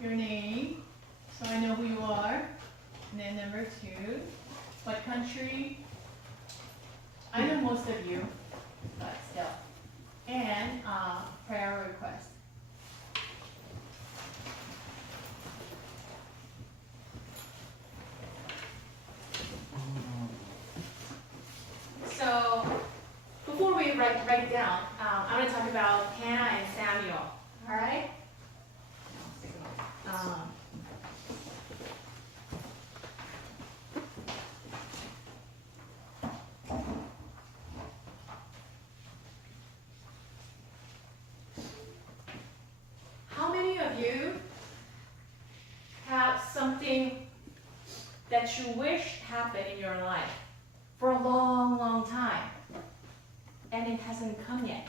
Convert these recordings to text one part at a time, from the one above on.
your name, so I know who you are. And then number 2, what country? I know most of you, but still. And prayer request. So before we write it down, I'm going to talk about Hannah and Samuel. All right? How many of you have something that you wish happened in your life for a long, long time, and it hasn't come yet?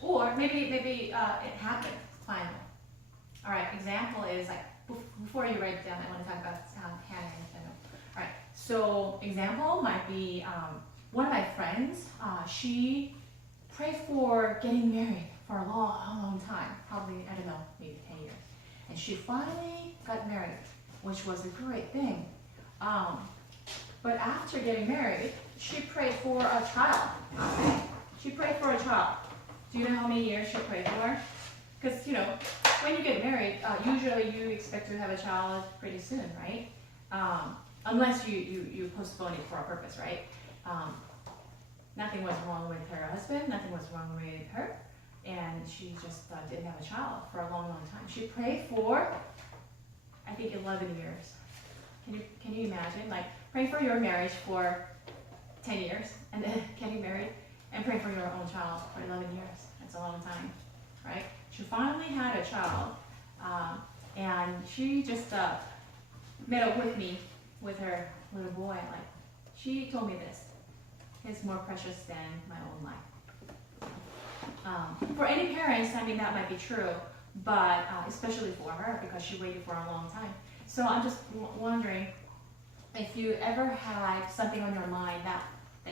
Or maybe it happened finally. All right, example is like, before you write it down, I want to talk about Hannah and Samuel. All right, so example might be one of my friends, she prayed for getting married for a long, long time, probably, I don't know, maybe 10 years. And she finally got married, which was a great thing. But after getting married, she prayed for a child. She prayed for a child. Do you know how many years she prayed for? Because, when you get married, usually you expect to have a child pretty soon, right? Unless you postpone it for a purpose, right? Nothing was wrong with her husband, nothing was wrong with her, and she just didn't have a child for a long, long time. She prayed for, I think, 11 years. Can you imagine, like, praying for your marriage for 10 years, and then getting married, and praying for your own child for 11 years? That's a long time, right? She finally had a child, and she just met up with me, with her little boy. Like, she told me this: "It's more precious than my own life." For any parents, I mean, that might be true, but especially for her, because she waited for a long time. So I'm just wondering if you ever had something on your mind that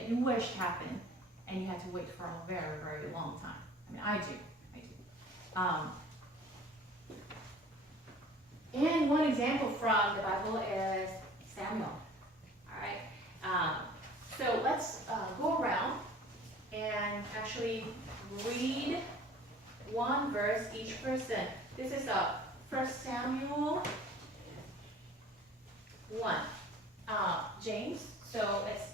you wished happened, and you had to wait for a very, very long time. I mean, I do. And one example from the Bible is Samuel. All right. So let's go around and actually read one verse each person. This is 1 Samuel 1. James. So let's.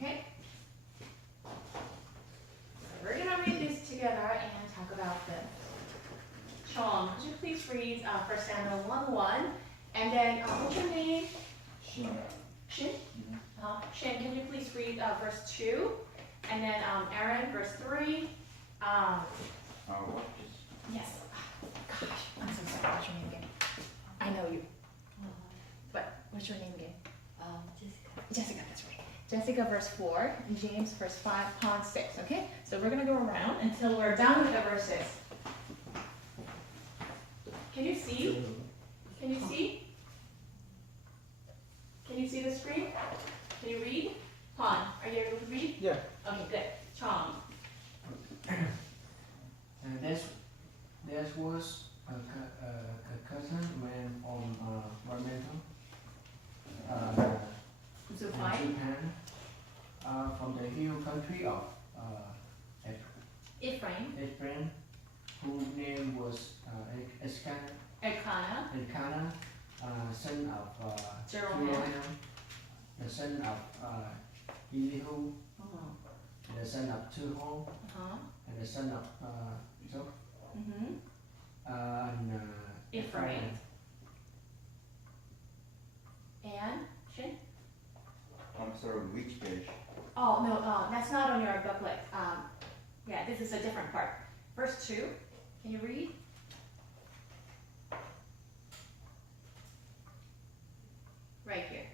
Okay? We're going to read this together and talk about this. Sean, could you please read 1 Samuel 1:1? And then, what's your name? Shin. Shin? Shin, can you please read verse 2? And then, Aaron, verse 3. What is? Yes. Gosh, I'm so sorry. What's your name again? I know you. But what's your name again? Jessica. Jessica, that's right. Jessica, verse 4, and James, verse 5, Pond 6. Okay? So we're going to go around until we're done with the verses. Can you see? Can you see? Can you see the screen? Can you read? Pond, are you able to read? Yeah. Okay, good. Chong. There was a cousin man from Wilmington, Japan, from the hill country of Ephraim. whose name was Elkanah, son of Jeroham, the son of Elihu, the son of Tuho, and the son of and Ephraim. And Shin? I'm sorry, which page? Oh, no, that's not on your booklet. Yeah, this is a different part. Verse 2, can you read? Right here.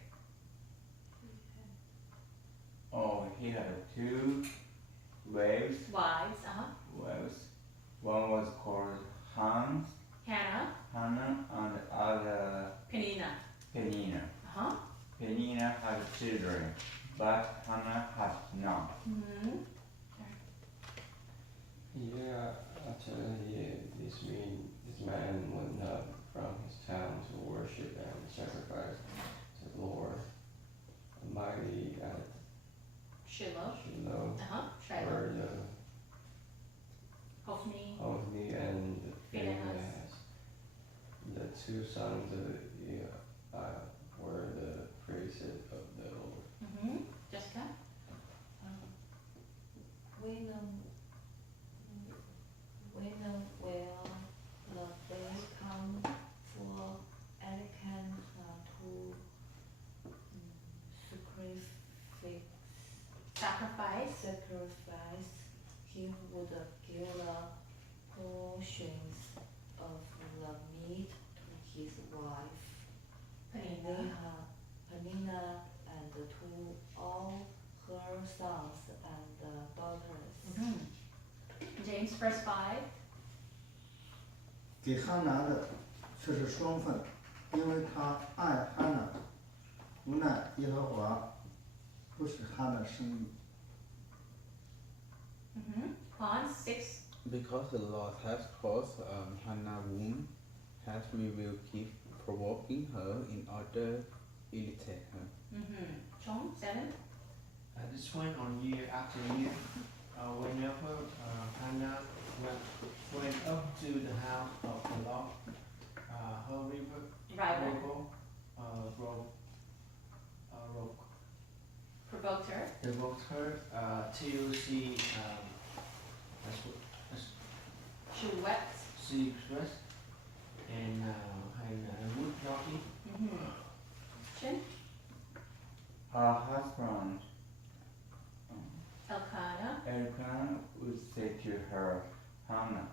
Oh, he had two waves. Wives, Waves. One was called Hans, two sons were the priests of the Lord. Jessica? When will the day come for Elkan to Sacrifice. He would give the portions of the meat to his wife, Penina, and to all her sons and daughters. James, verse 5. 给哈拿的却是双份，因为他爱哈拿，无奈耶和华不使哈拿生育。On 6. Because the Lord has caused Hannah's womb, we will keep provoking her in order to irritate her. Chong, 7. This went on year after year. Whenever Hannah went up to the house of the Lord, her rival Provoked her. provoked her till she wept. expressed and would not eat. Chin? Her husband Elkanah. Elkan would say to her, Hannah,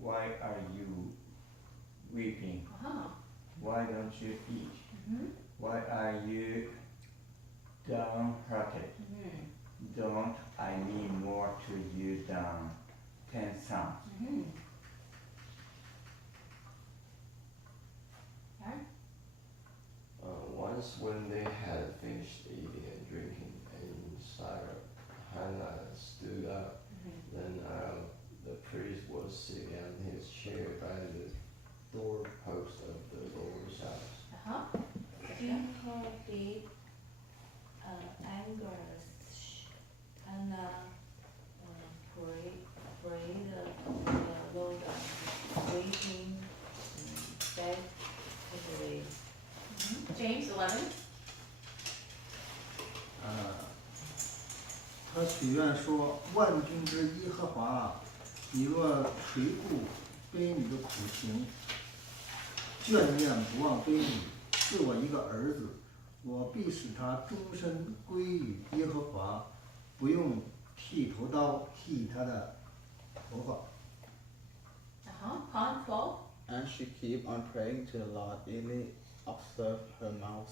why are you weeping? Why don't you eat? Why are you downhearted? Don't I mean more to you than 10 sons? Once when they had finished eating and drinking in silence, Hannah stood up. Then the priest was sitting on his chair by the doorpost of the Lord's house. In her deep anger, Hannah prayed the Lord, weeping bitterly. James, 11. 他许愿说：“万军之耶和华啊，你若垂顾卑女的苦情，眷念不忘卑女，赐我一个儿子，我必使他终身归于耶和华，不用剃头刀剃他的头发。” On 12. And she kept on praying to the Lord, daily observe her mouth.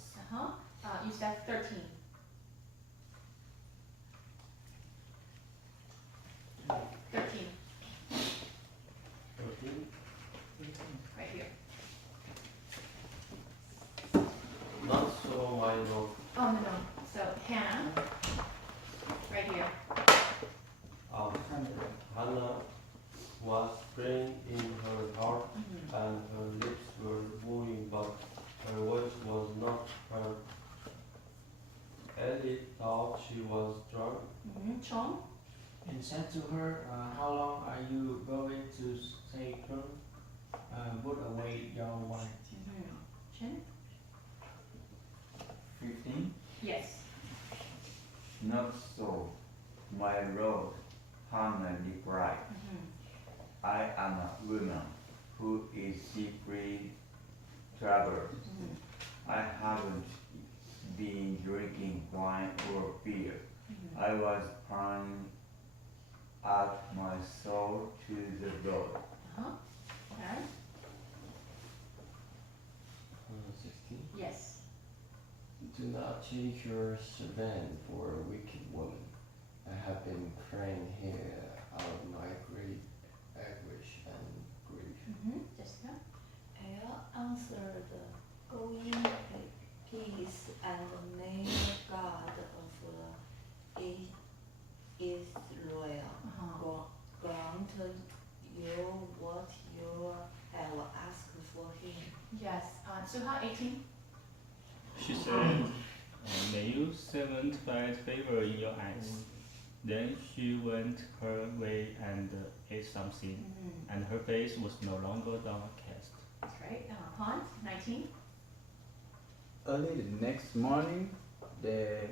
You said 13. 13. 13. Right here. Not so while Oh, no. So, Hannah. Right here. Hannah was praying in her heart, and her lips were moving, but her voice was not heard. Eli thought she was drunk. Chong. And said to her, how long are you going to stay drunk? Put away your wine. Chin? 15. Yes. Not so, my Lord, Hannah replied. I am a woman who is deeply troubled. I haven't been drinking wine or beer. I was pouring out my soul to the Lord. Okay. 16. Yes. Do not take your servant for a wicked woman. I have been praying here out of my great anguish and grief. Jessica? El answered, Go in peace, and may the God of Israel grant you what you have asked for him. Yes. Suha, 18. She said, May your servant find favor in your eyes. Then she went her way and ate something, and her face was no longer downcast. That's right. right? Pond, 19. Early the next morning, they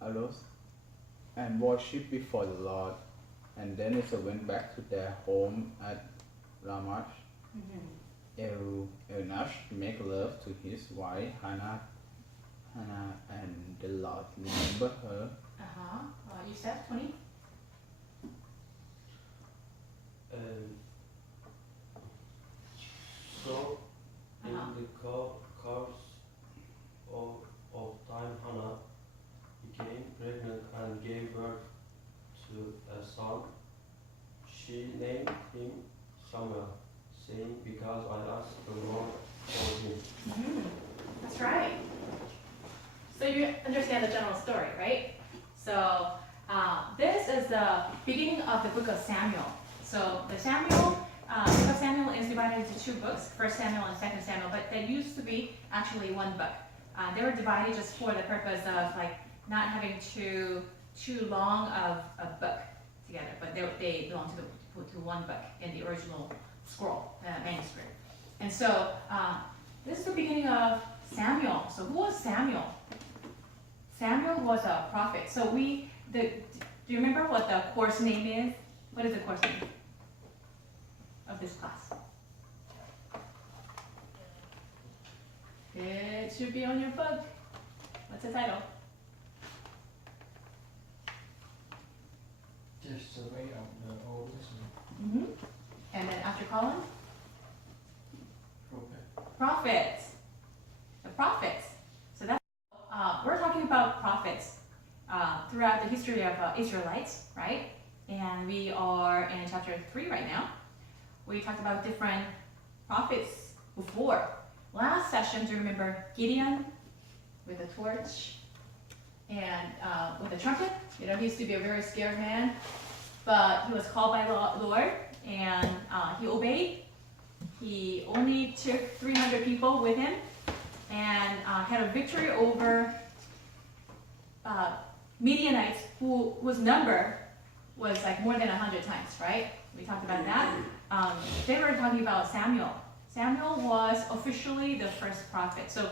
arose and worshipped before the Lord, and then Israel went back to their home at Ramash. Elnash make love to his wife Hannah, and the Lord remembered her. Yusef, 20. And so, in the course of time, Hannah became pregnant and gave birth to a son. She named him Samuel, saying, "Because I asked the Lord for him." That's right. So you understand the general story, right? So this is the beginning of the book of Samuel. So the book of Samuel is divided into two books, 1 Samuel and 2 Samuel, but there used to be actually one book. They were divided just for the purpose of not having too long of a book together, but they belong to one book in the original scroll, manuscript. And so this is the beginning of Samuel. So who was Samuel? Samuel was a prophet. So do you remember what the course name is? What is the course name of this class? It should be on your book. What's the title? Just survey of the Old Testament. And then after colon? Prophet. Prophets. The prophets. So that's we're talking about prophets throughout the history of Israelites, right? And we are in chapter 3 right now. We talked about different prophets before. Last session, do you remember Gideon with a torch and with a trumpet? You know, he used to be a very scared man, but he was called by the Lord and he obeyed. He only took 300 people with him and had a victory over Midianites whose number was more than 100 times, right? We talked about that. They were talking about Samuel. Samuel was officially the first prophet. So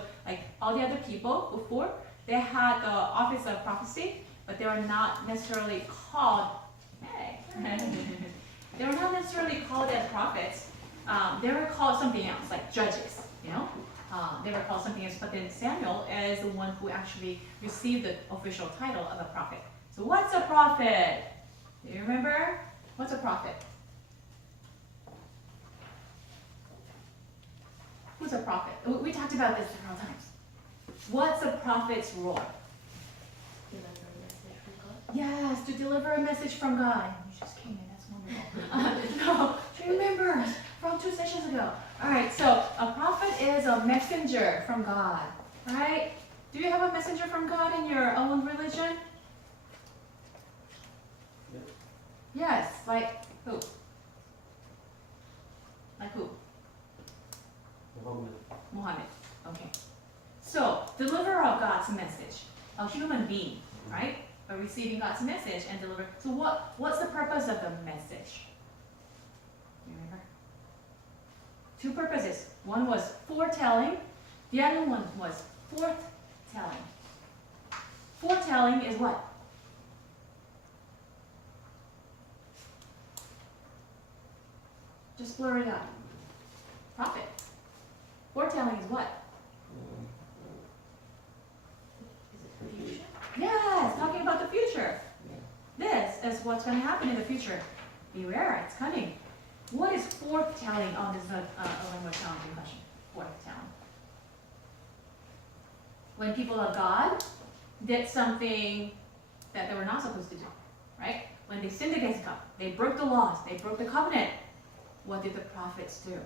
all the other people before, they had the office of prophecy, but they were not necessarily called, they were not necessarily called as prophets. They were called something else, like judges, you know? They were called something else, but then Samuel is the one who actually received the official title of a prophet. So what's a prophet? Do you remember? What's a prophet? Who's a prophet? We talked about this several times. What's a prophet's role? Yes, to deliver a message from God. You just came in, that's wonderful. No, do you remember from 2 sessions ago? All right, so a prophet is a messenger from God, right? Do you have a messenger from God in your own religion? Yes, like who? Like who? Muhammad. Okay. So, deliverer of God's message, a human being, right? But receiving God's message and deliver. So what's the purpose of the message? You remember? 2 purposes. One was foretelling. The other one was forthtelling. Foretelling is what? Just blur it out. Prophet. Foretelling is what? Is it the future? Yes, talking about the future. This is what's going to happen in the future. Beware, it's coming. What is forthtelling? Oh, this is a little more challenging question. Forthtelling. When people of God did something that they were not supposed to do, right? When they sinned against God, they broke the laws, they broke the covenant. What did the prophets do?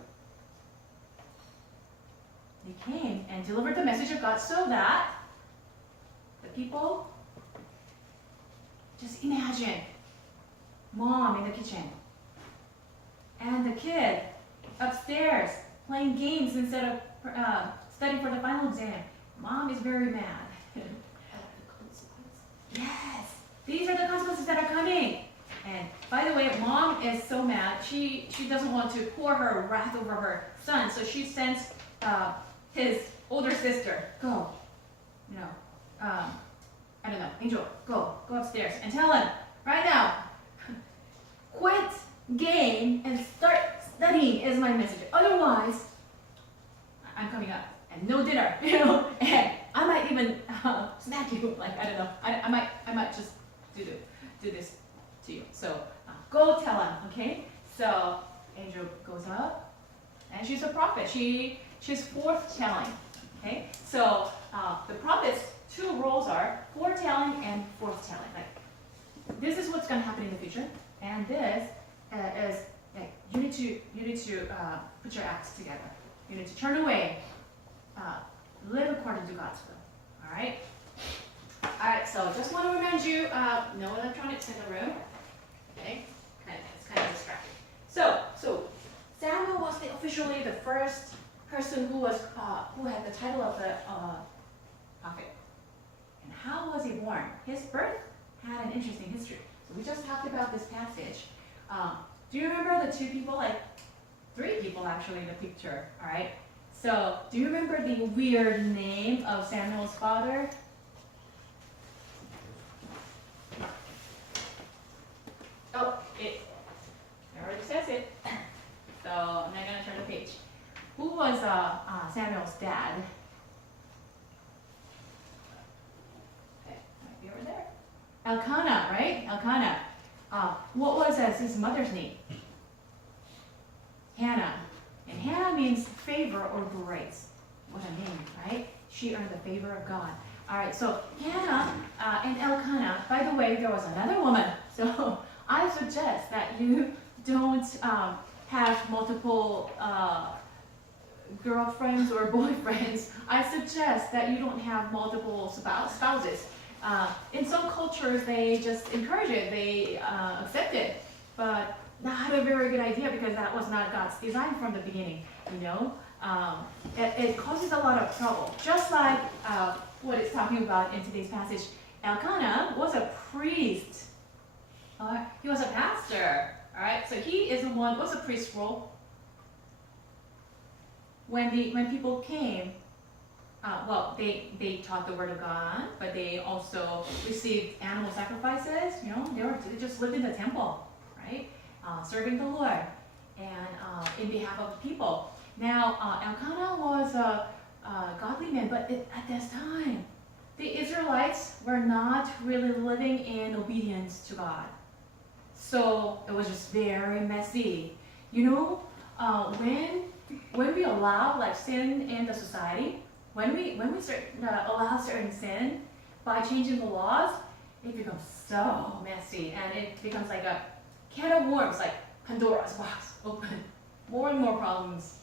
They came and delivered the message of God so that the people, just imagine mom in the kitchen and the kid upstairs playing games instead of studying for the final exam. Mom is very mad. Yes, these are the consequences that are coming. And by the way, mom is so mad. She doesn't want to pour her wrath over her son, so she sends his older sister, go, you know, I don't know, Angel, go upstairs and tell him right now, quit game and start studying is my message. Otherwise, I'm coming up and no dinner, you know, and I might even smack you. Like, I don't know, I might just do this to you. So go tell him, okay? So Angel goes up, and she's a prophet. She's foretelling, okay? So the prophet's two roles are foretelling and forthtelling. Like, this is what's going to happen in the future, and this is like, you need to put your acts together. You need to turn away, live according to God's will. All right. All right. So just want to remind you, no electronics in the room. Okay. It's kind of distracting. So Samuel was officially the first person who had the title of the prophet. And how was he born? His birth had an interesting history. So we just talked about this passage. Do you remember the two people, like 3 people actually in the picture, all right? So do you remember the weird name of Samuel's father? Oh, it already says it. So I'm not gonna turn the page. Who was Samuel's dad? Okay, might be over there. Elkanah, right? Elkanah. What was his mother's name? Hannah. And Hannah means favor or grace. What a name, right? She earned the favor of God. All right, so Hannah and Elkanah, by the way, there was another woman. So I suggest that you don't have multiple girlfriends or boyfriends. I suggest that you don't have multiple spouses. In some cultures, they just encourage it, they accept it, but not a very good idea because that was not God's design from the beginning, you know? It causes a lot of trouble. Just like what it's talking about in today's passage, Elkanah was a priest. He was a pastor, all right? So he is the one, what's a priest's role? When people came, well, they taught the word of God, but they also received animal sacrifices. You know, they just lived in the temple, right? Serving the Lord and in behalf of the people. Now, Elkanah was a godly man, but at this time, the Israelites were not really living in obedience to God. So it was just very messy. You know, when we allow like sin in the society, when we allow certain sin by changing the laws, it becomes so messy and it becomes like a can of worms, like Pandora's box open. More and more problems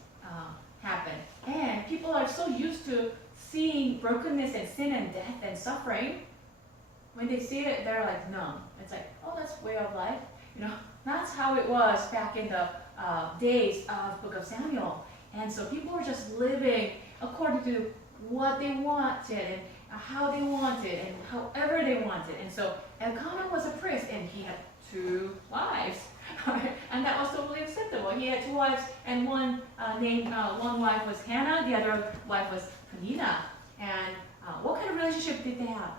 happen, and people are so used to seeing brokenness and sin and death and suffering. When they see it, they're like numb. It's like, oh, that's way of life. You know, that's how it was back in the days of Book of Samuel. And so people were just living according to what they wanted and how they wanted and however they wanted. And so Elkanah was a priest and he had 2 wives. And that was totally acceptable. He had 2 wives and one wife was Hannah, the other wife was Peninnah. And what kind of relationship did they have?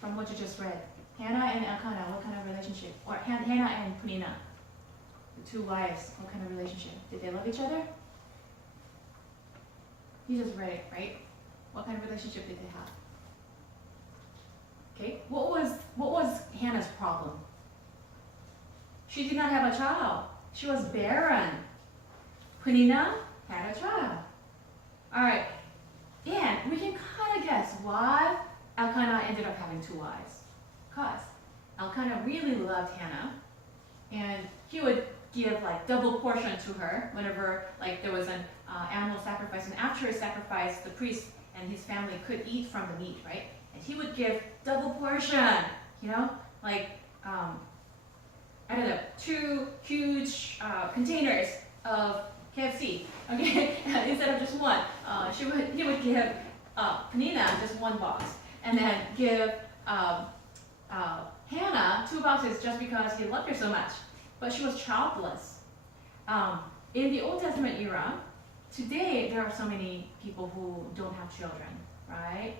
From what you just read. Hannah and Elkanah, what kind of relationship? Or Hannah and Peninnah, the 2 wives, what kind of relationship? Did they love each other? You just read it, right? What kind of relationship did they have? Okay, what was Hannah's problem? She did not have a child. She was barren. Peninnah had a child. All right, and we can kind of guess why Elkanah ended up having 2 wives. Because Elkanah really loved Hannah, and he would give like double portion to her whenever like there was an animal sacrifice, and after his sacrifice, the priest and his family could eat from the meat, right? And he would give double portion, you know, like I don't know, 2 huge containers of KFC, okay, instead of just 1. He would give Peninnah just 1 box, and then give Hannah 2 boxes just because he loved her so much, but she was childless. In the Old Testament era, today there are so many people who don't have children, right?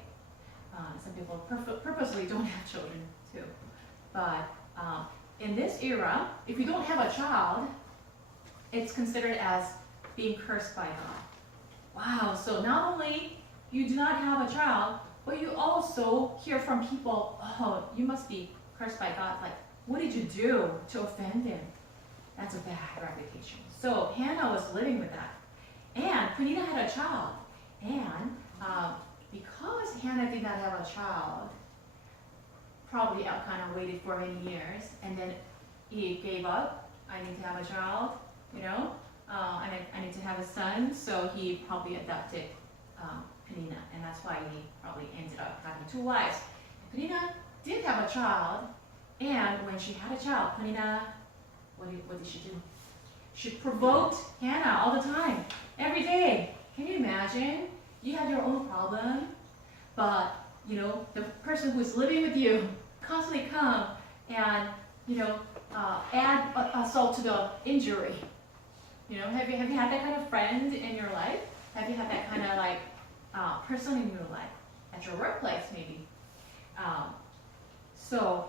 Some people purposely don't have children too. But in this era, if you don't have a child, it's considered as being cursed by God. Wow, so not only you do not have a child, but you also hear from people, oh, you must be cursed by God. Like, what did you do to offend him? That's a bad reputation. So Hannah was living with that. And Penina had a child. And because Hannah did not have a child, probably Elkanah waited for many years, and then he gave up. I need to have a child, you know, and I need to have a son. So he probably adopted Penina, and that's why he probably ended up having 2 wives. And Penina did have a child, and when she had a child, Penina, what did she do? She provoked Hannah all the time, every day. Can you imagine? You have your own problem, but you know the person who's living with you constantly come and add assault to the injury. You know, have you had that kind of friend in your life? Have you had that kind of like person in your life at your workplace maybe? So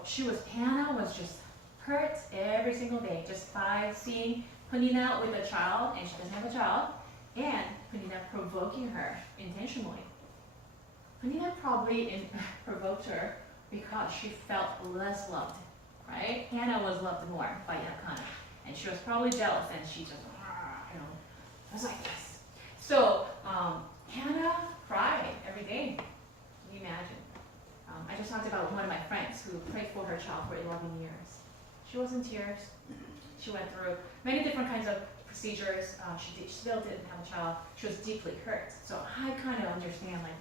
Hannah was just hurt every single day just by seeing Penina with a child, and she doesn't have a child, and Penina provoking her intentionally. Penina probably provoked her because she felt less loved, right? Hannah was loved more by Elkanah, and she was probably jealous, and she just, was like this. So Hannah cried every day. Can you imagine? I just talked about one of my friends who prayed for her child for 11 years. She was in tears. She went through many different kinds of procedures. She still didn't have a child. She was deeply hurt. So I kind of understand like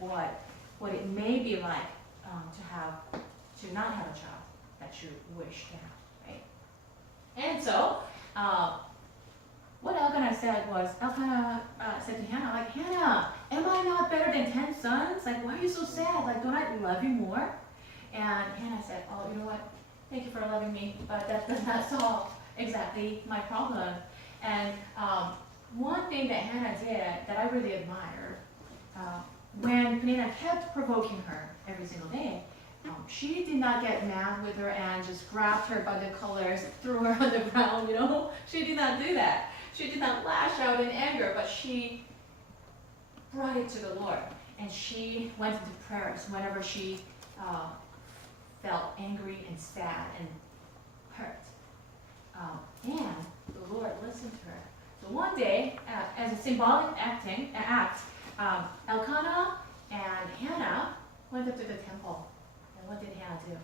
what it may be like to not have a child that you wish to have, right? And so what Elkanah said was, Elkanah said to Hannah, like, Hannah, am I not better than 10 sons? Like, why are you so sad? Like, don't I love you more? And Hannah said, oh, you know what? Thank you for loving me, but that does not solve exactly my problem. And one thing that Hannah did that I really admired, when Penina kept provoking her every single day, she did not get mad with her and just grabbed her by the collars, threw her on the ground, you know? She did not do that. She did not lash out in anger, but she brought it to the Lord. And she went into prayers whenever she felt angry and sad and hurt. And the Lord listened to her. So one day, as a symbolic act, Elkanah and Hannah went up to the temple. And what did Hannah do?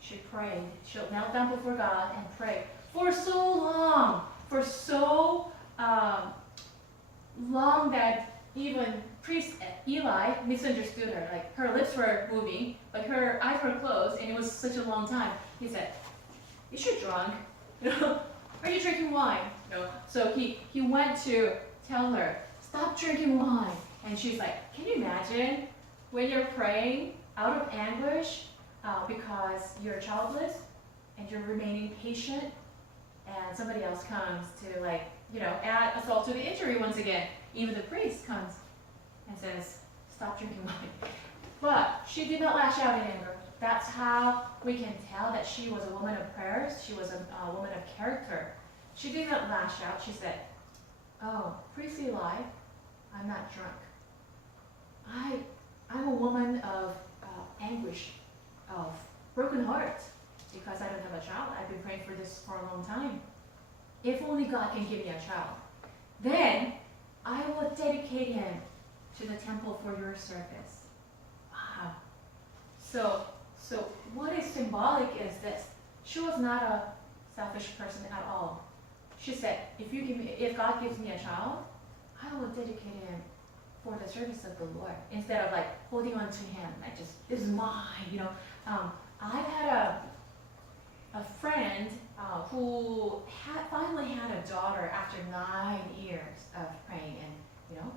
She prayed. She knelt down before God and prayed for so long, long that even priest Eli misunderstood her. Like her lips were moving, but her eyes were closed, and it was such a long time. He said, "Is she drunk? Are you drinking wine?" So he went to tell her, "Stop drinking wine." And she's like, "Can you imagine when you're praying out of anguish because you're childless and you're remaining patient, and somebody else comes to add assault to the injury once again. Even the priest comes and says, stop drinking wine." But she did not lash out in anger. That's how we can tell that she was a woman of prayers. She was a woman of character. She did not lash out. She said, "Oh, priest Eli, I'm not drunk. I'm a woman of anguish, of broken heart, because I don't have a child. I've been praying for this for a long time. If only God can give me a child, then I will dedicate him to the temple for your service." Wow. So what is symbolic is this. She was not a selfish person at all. She said, if God gives me a child, I will dedicate him for the service of the Lord, instead of holding on to him, this is mine, I've had a friend who finally had a daughter after 9 years of praying, and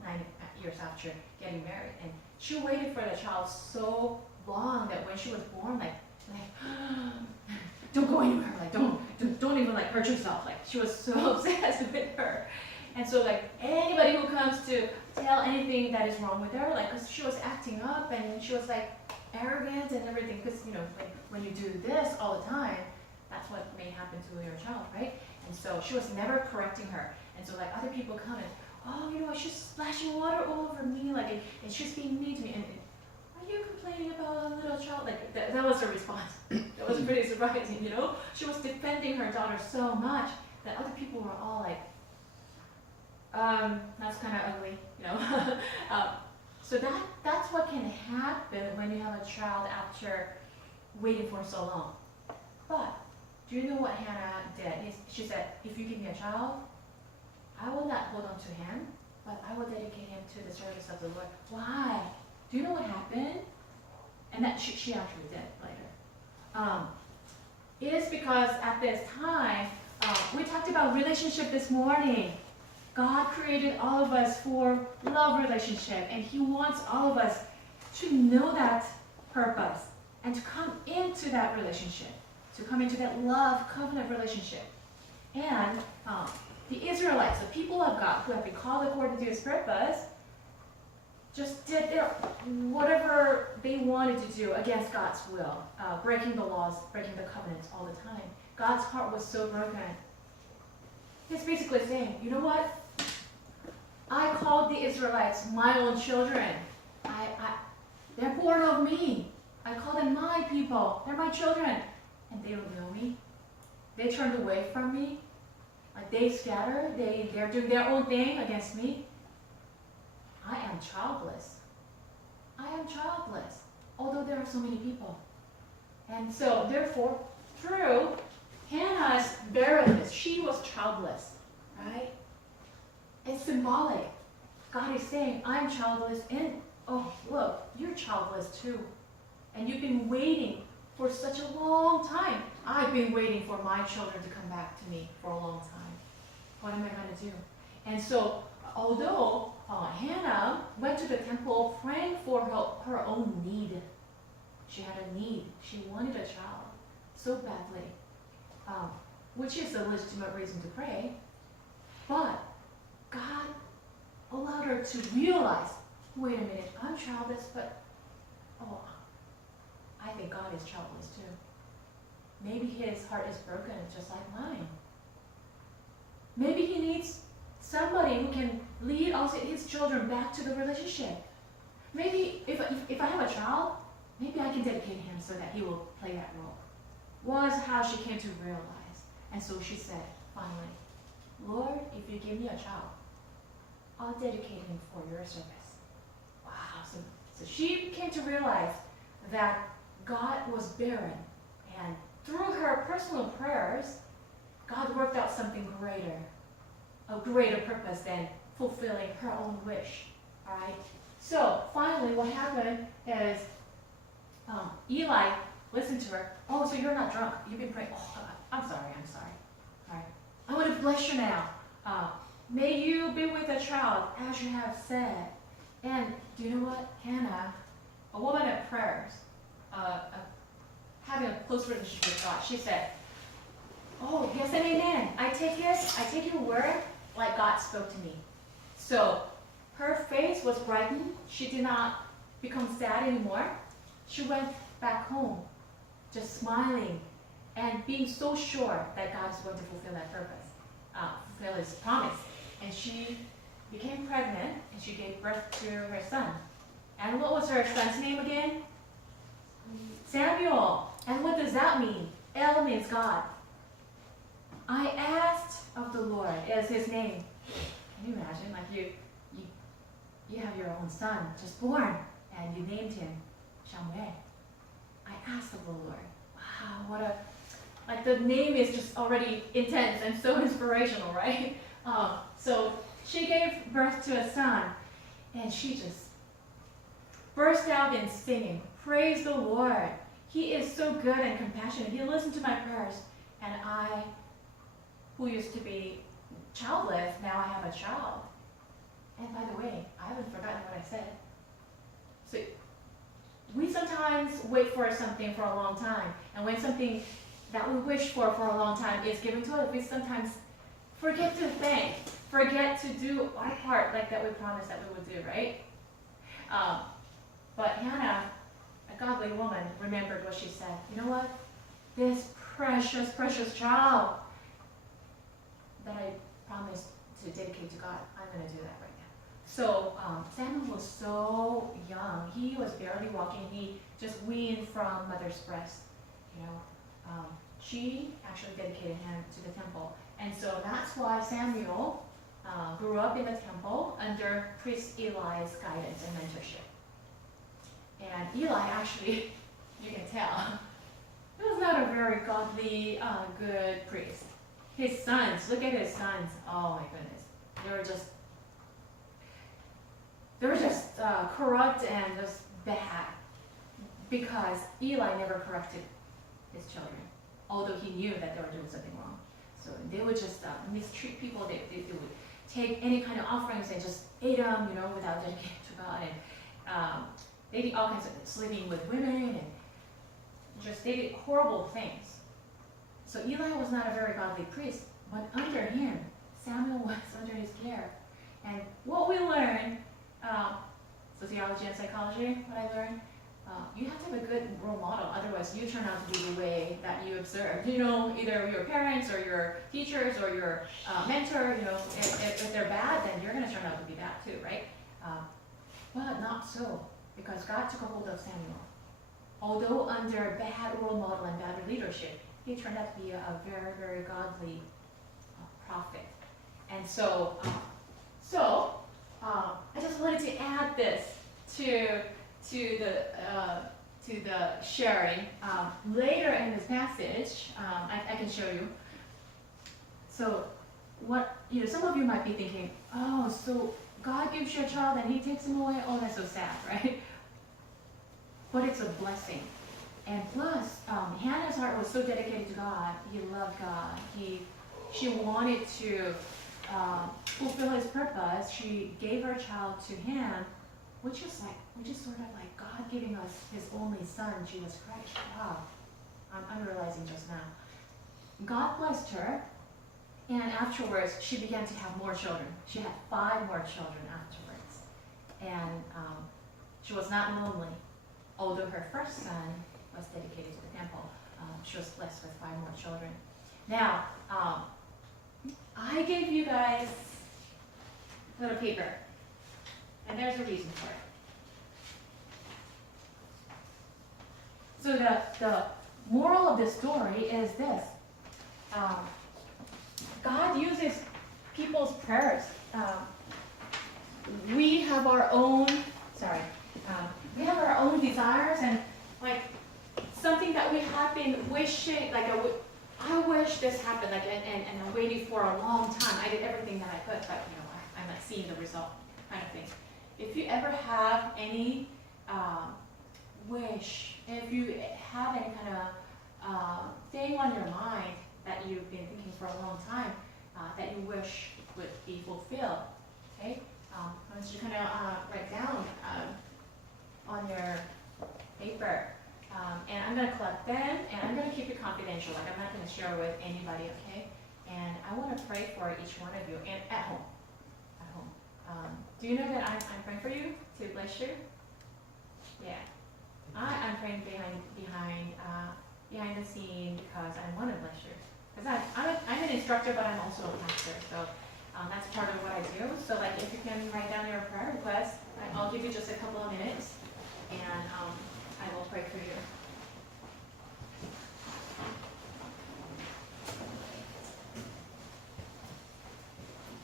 9 years after getting married, and she waited for the child so long that when she was born, like, don't go anywhere, like don't even like hurt yourself. Like she was so obsessed with her. And so like anybody who comes to tell anything that is wrong with her, like 'cause she was acting up and she was like arrogant and everything, because you know when you do this all the time, that's what may happen to your child, right? And so she was never correcting her. And so like other people come and, oh, you know, she's splashing water all over me, like, and she's being mean to me. And are you complaining about a little child? Like that was her response. That was pretty surprising, you know. She was defending her daughter so much that other people were all like, that's kind of ugly, you know. So that's what can happen when you have a child after waiting for so long. But do you know what Hannah did? She said, if you give me a child, I will not hold on to him, but I will dedicate him to the service of the Lord. Why? Do you know what happened? And that she actually did later. It is because at this time, we talked about relationship this morning. God created all of us for love relationship, and He wants all of us to know that purpose and to come into that relationship, to come into that love covenant relationship. And the Israelites, the people of God who have been called according to His purpose, just did whatever they wanted to do against God's will, breaking the laws, breaking the covenants all the time. God's heart was so broken. He's basically saying, you know what? I called the Israelites my own children. They're born of me. I call them my people. They're my children. And they don't know me. They turned away from me. Like they scattered. They're doing their own thing against me. I am childless. I am childless. Although there are so many people. And so, therefore, through Hannah's barrenness, she was childless. Right? It's symbolic. God is saying, I'm childless, and oh, look, you're childless too. And you've been waiting for such a long time. I've been waiting for my children to come back to me for a long time. What am I going to do? And so, although Hannah went to the temple praying for her own need, she had a need. She wanted a child so badly, which is a legitimate reason to pray. But God allowed her to realize, wait a minute, I'm childless, but I think God is childless too. Maybe His heart is broken just like mine. Maybe He needs somebody who can lead also His children back to the relationship. Maybe if I have a child, maybe I can dedicate him so that he will play that role. Was how she came to realize. And so she said, finally, Lord, if you give me a child, I'll dedicate him for your service. Wow. So she came to realize that God was barren. And through her personal prayers, God worked out something greater, a greater purpose than fulfilling her own wish. All right? So finally what happened is Eli listened to her. Oh, so you're not drunk. You've been praying. Oh, I'm sorry. All right. I want to bless you now. May you be with a child as you have said. And do you know what? Hannah, a woman of prayers, having a close relationship with God, she said, oh, yes and amen. I take your word like God spoke to me. So her face was brightened. She did not become sad anymore. She went back home just smiling and being so sure that God is going to fulfill that purpose, fulfill His promise. And she became pregnant and she gave birth to her son. And what was her son's name again? Samuel. And what does that mean? El means God. I asked of the Lord is His name. Can you imagine? Like you have your own son just born and you named him Samuel. I asked of the Lord. Wow, what a, like the name is just already intense and so inspirational, right? So she gave birth to a son and she just burst out in singing. Praise the Lord. He is so good and compassionate. He listened to my prayers, and I, who used to be childless, now I have a child. And by the way, I haven't forgotten what I said. So we sometimes wait for something for a long time, and when something that we wish for a long time is given to us, we sometimes forget to thank, forget to do our part like that we promised that we would do, right? But Hannah, a godly woman, remembered what she said. You know what? This precious, precious child that I promised to dedicate to God, I'm going to do that right now. So Samuel was so young. He was barely walking. He just weaned from mother's breast. You know, she actually dedicated him to the temple. And so that's why Samuel grew up in the temple under priest Eli's guidance and mentorship. And Eli actually, you can tell, he was not a very godly, good priest. His sons, look at his sons. Oh my goodness, they were just corrupt and just bad, because Eli never corrected his children, although he knew that they were doing something wrong. So they would just mistreat people. They would take any kind of offerings and just ate them, you know, without dedicating to God. And they did all kinds of sleeping with women, and just they did horrible things. So Eli was not a very godly priest, but under him, Samuel was under his care. And what we learn, sociology and psychology, what I learned, you have to have a good role model, otherwise you turn out to be the way that you observed. You know, either your parents or your teachers or your mentor, you know, if they're bad, then you're going to turn out to be bad too, right? But not so, because God took a hold of Samuel. Although under bad role model and bad leadership, he turned out to be a very, very godly prophet. And so, I just wanted to add this to the sharing. Later in this passage, I can show you. So, what, you know, some of you might be thinking, oh, so God gives you a child and he takes him away? Oh, that's so sad, right? But it's a blessing. And plus, Hannah's heart was so dedicated to God. He loved God. She wanted to fulfill his purpose. She gave her child to him, which is sort of like God giving us his only son, Jesus Christ. Wow. I'm realizing just now. God blessed her, and afterwards she began to have more children. She had 5 more children afterwards. And she was not lonely. Although her first son was dedicated to the temple, she was blessed with 5 more children. Now, I gave you guys a little paper, and there's a reason for it. So the moral of the story is this. God uses people's prayers. We have our own desires, and like something that we have been wishing, like I wish this happened, like and I'm waiting for a long time. I did everything that I could, but you know, I'm not seeing the result, kind of thing. If you ever have any wish, if you have any kind of thing on your mind that you've been thinking for a long time, that you wish would be fulfilled, okay? I want you to kind of write down on your paper. And I'm going to collect them, and I'm going to keep it confidential. Like, I'm not going to share with anybody, okay? And I want to pray for each one of you, and at home. Do you know that I'm praying for you to bless you? Yeah. I'm praying behind the scene because I want to bless you. Because I'm an instructor, but I'm also a pastor, so that's part of what I do. So, like, if you can write down your prayer request, I'll give you just a couple of minutes, and I will pray for you.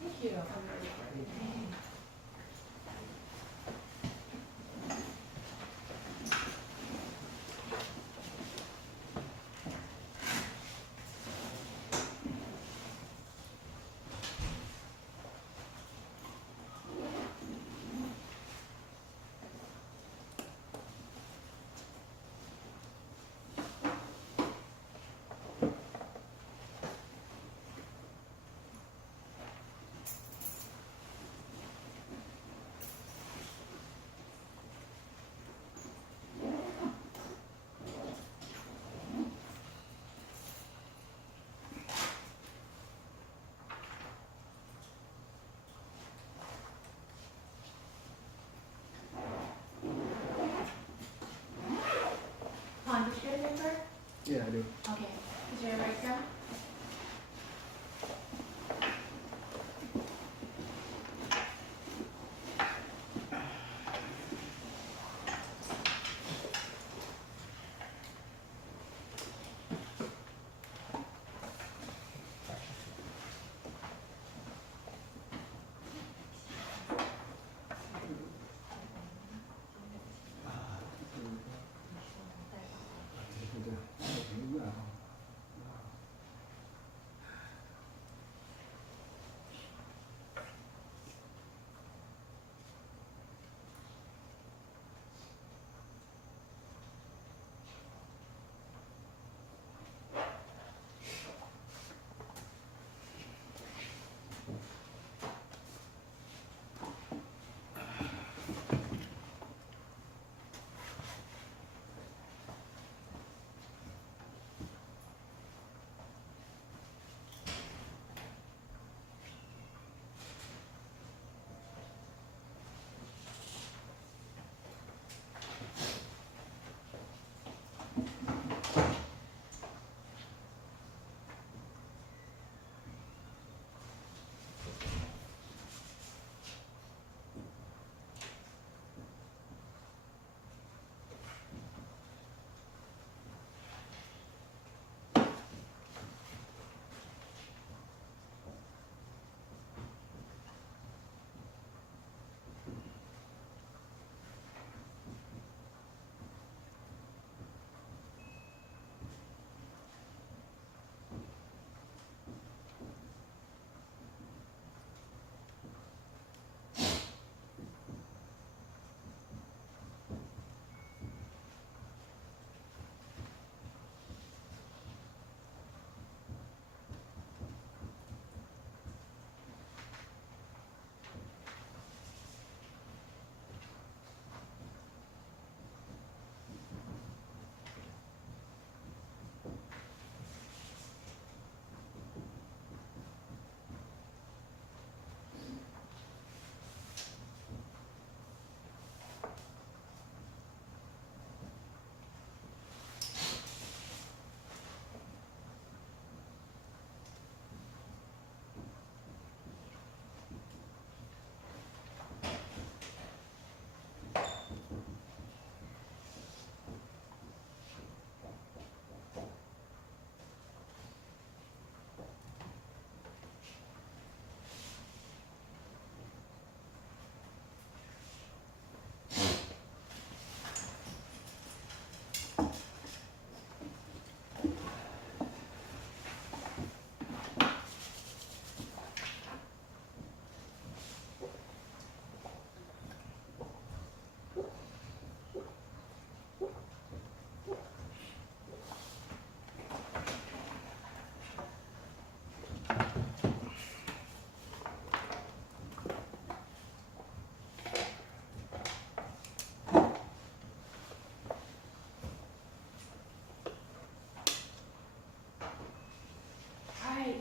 Thank you. ready. Okay. Is you ready to go?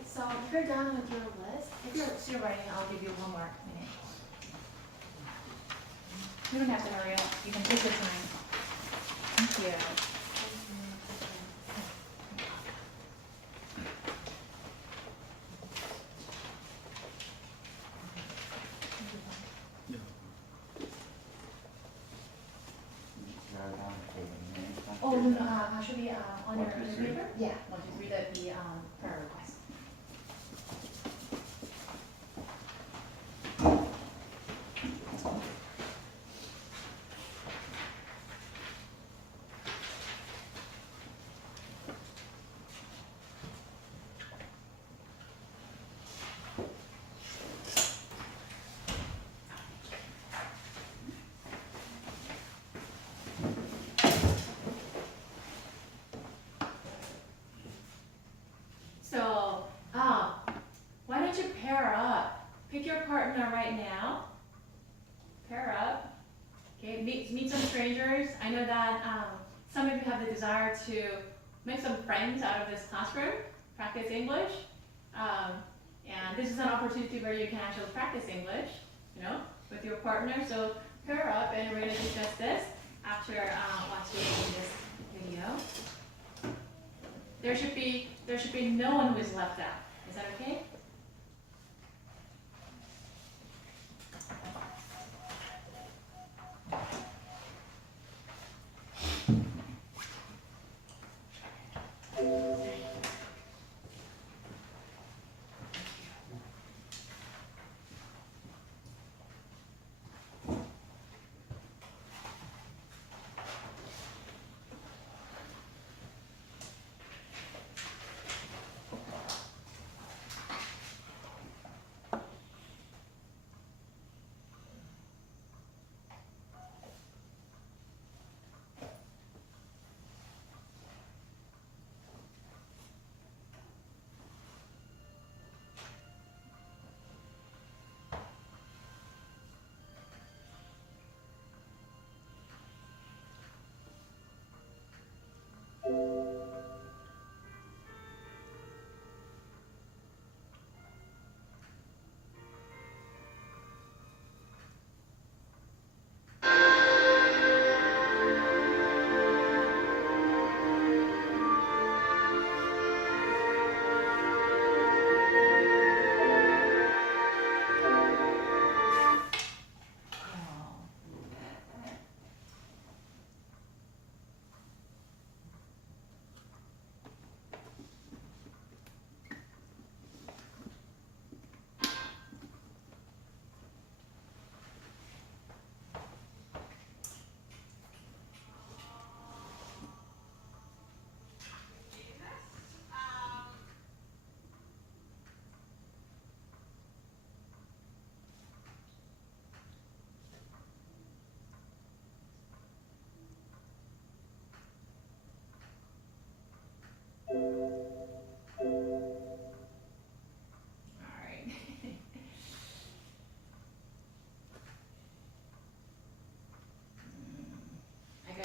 So if you're done with your list, if you're still writing, I'll give you one more minute. You don't have to hurry up. You can take your time. Thank you. Oh, no, should be on your paper? Yeah, I'll just read the prayer request. So, why don't you pair up? Pick your partner right now. Pair up. Okay, meet some strangers. I know that some of you have the desire to make some friends out of this classroom, practice English. And this is an opportunity where you can actually practice English, with your partner. So pair up, and we're going to discuss this after watching this video. There should be no one who is left out. Is that okay?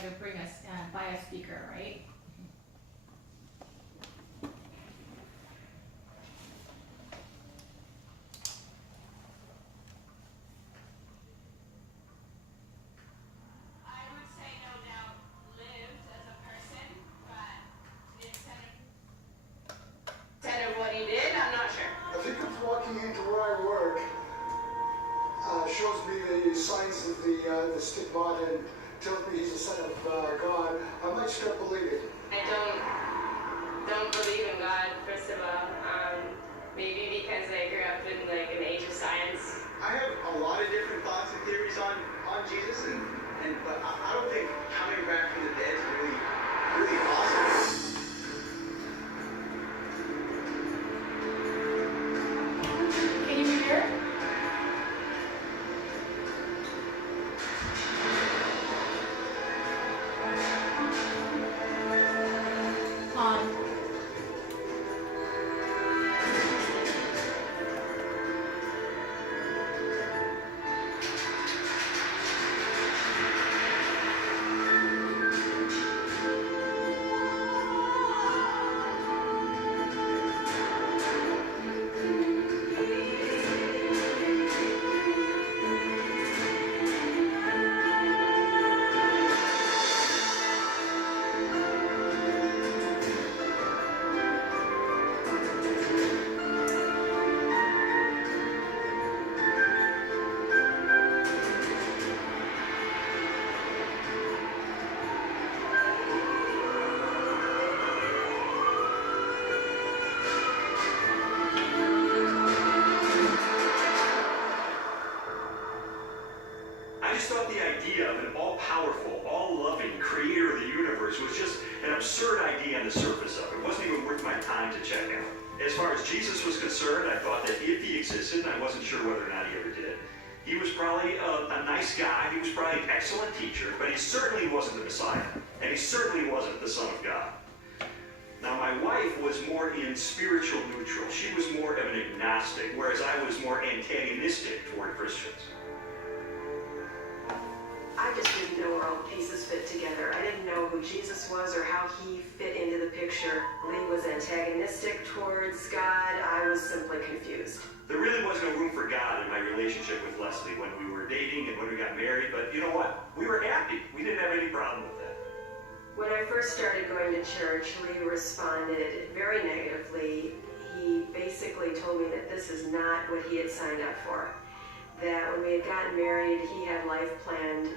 To bring us by a speaker, right? I would say no doubt lived as a person, but to the extent of what he did, I'm not sure. I think if walking into where I work shows me the signs of the stigmata and tells me he's a son of God, I might start believing. I don't believe in God, first of all. Maybe because I grew up in like an age of science. I have a lot of different thoughts and theories on Jesus, but I don't think coming back from the dead is really possible. Can you hear? was just an absurd idea on the surface of it. It wasn't even worth my time to check out. As far as Jesus was concerned, I thought that if he existed, and I wasn't sure whether or not he ever did, he was probably a nice guy, he was probably an excellent teacher, but he certainly wasn't the Messiah, and he certainly wasn't the Son of God. Now, my wife was more in spiritual neutral. She was more of an agnostic, whereas I was more antagonistic toward Christians. I just didn't know where all the pieces fit together. I didn't know who Jesus was or how he fit into the picture. Lee was antagonistic towards God. I was simply confused. There really was no room for God in my relationship with Leslie when we were dating and when we got married, but you know what? We were happy. We didn't have any problem with that. When I first started going to church, Lee responded very negatively. He basically told me that this is not what he had signed up for. That when we had gotten married, he had life planned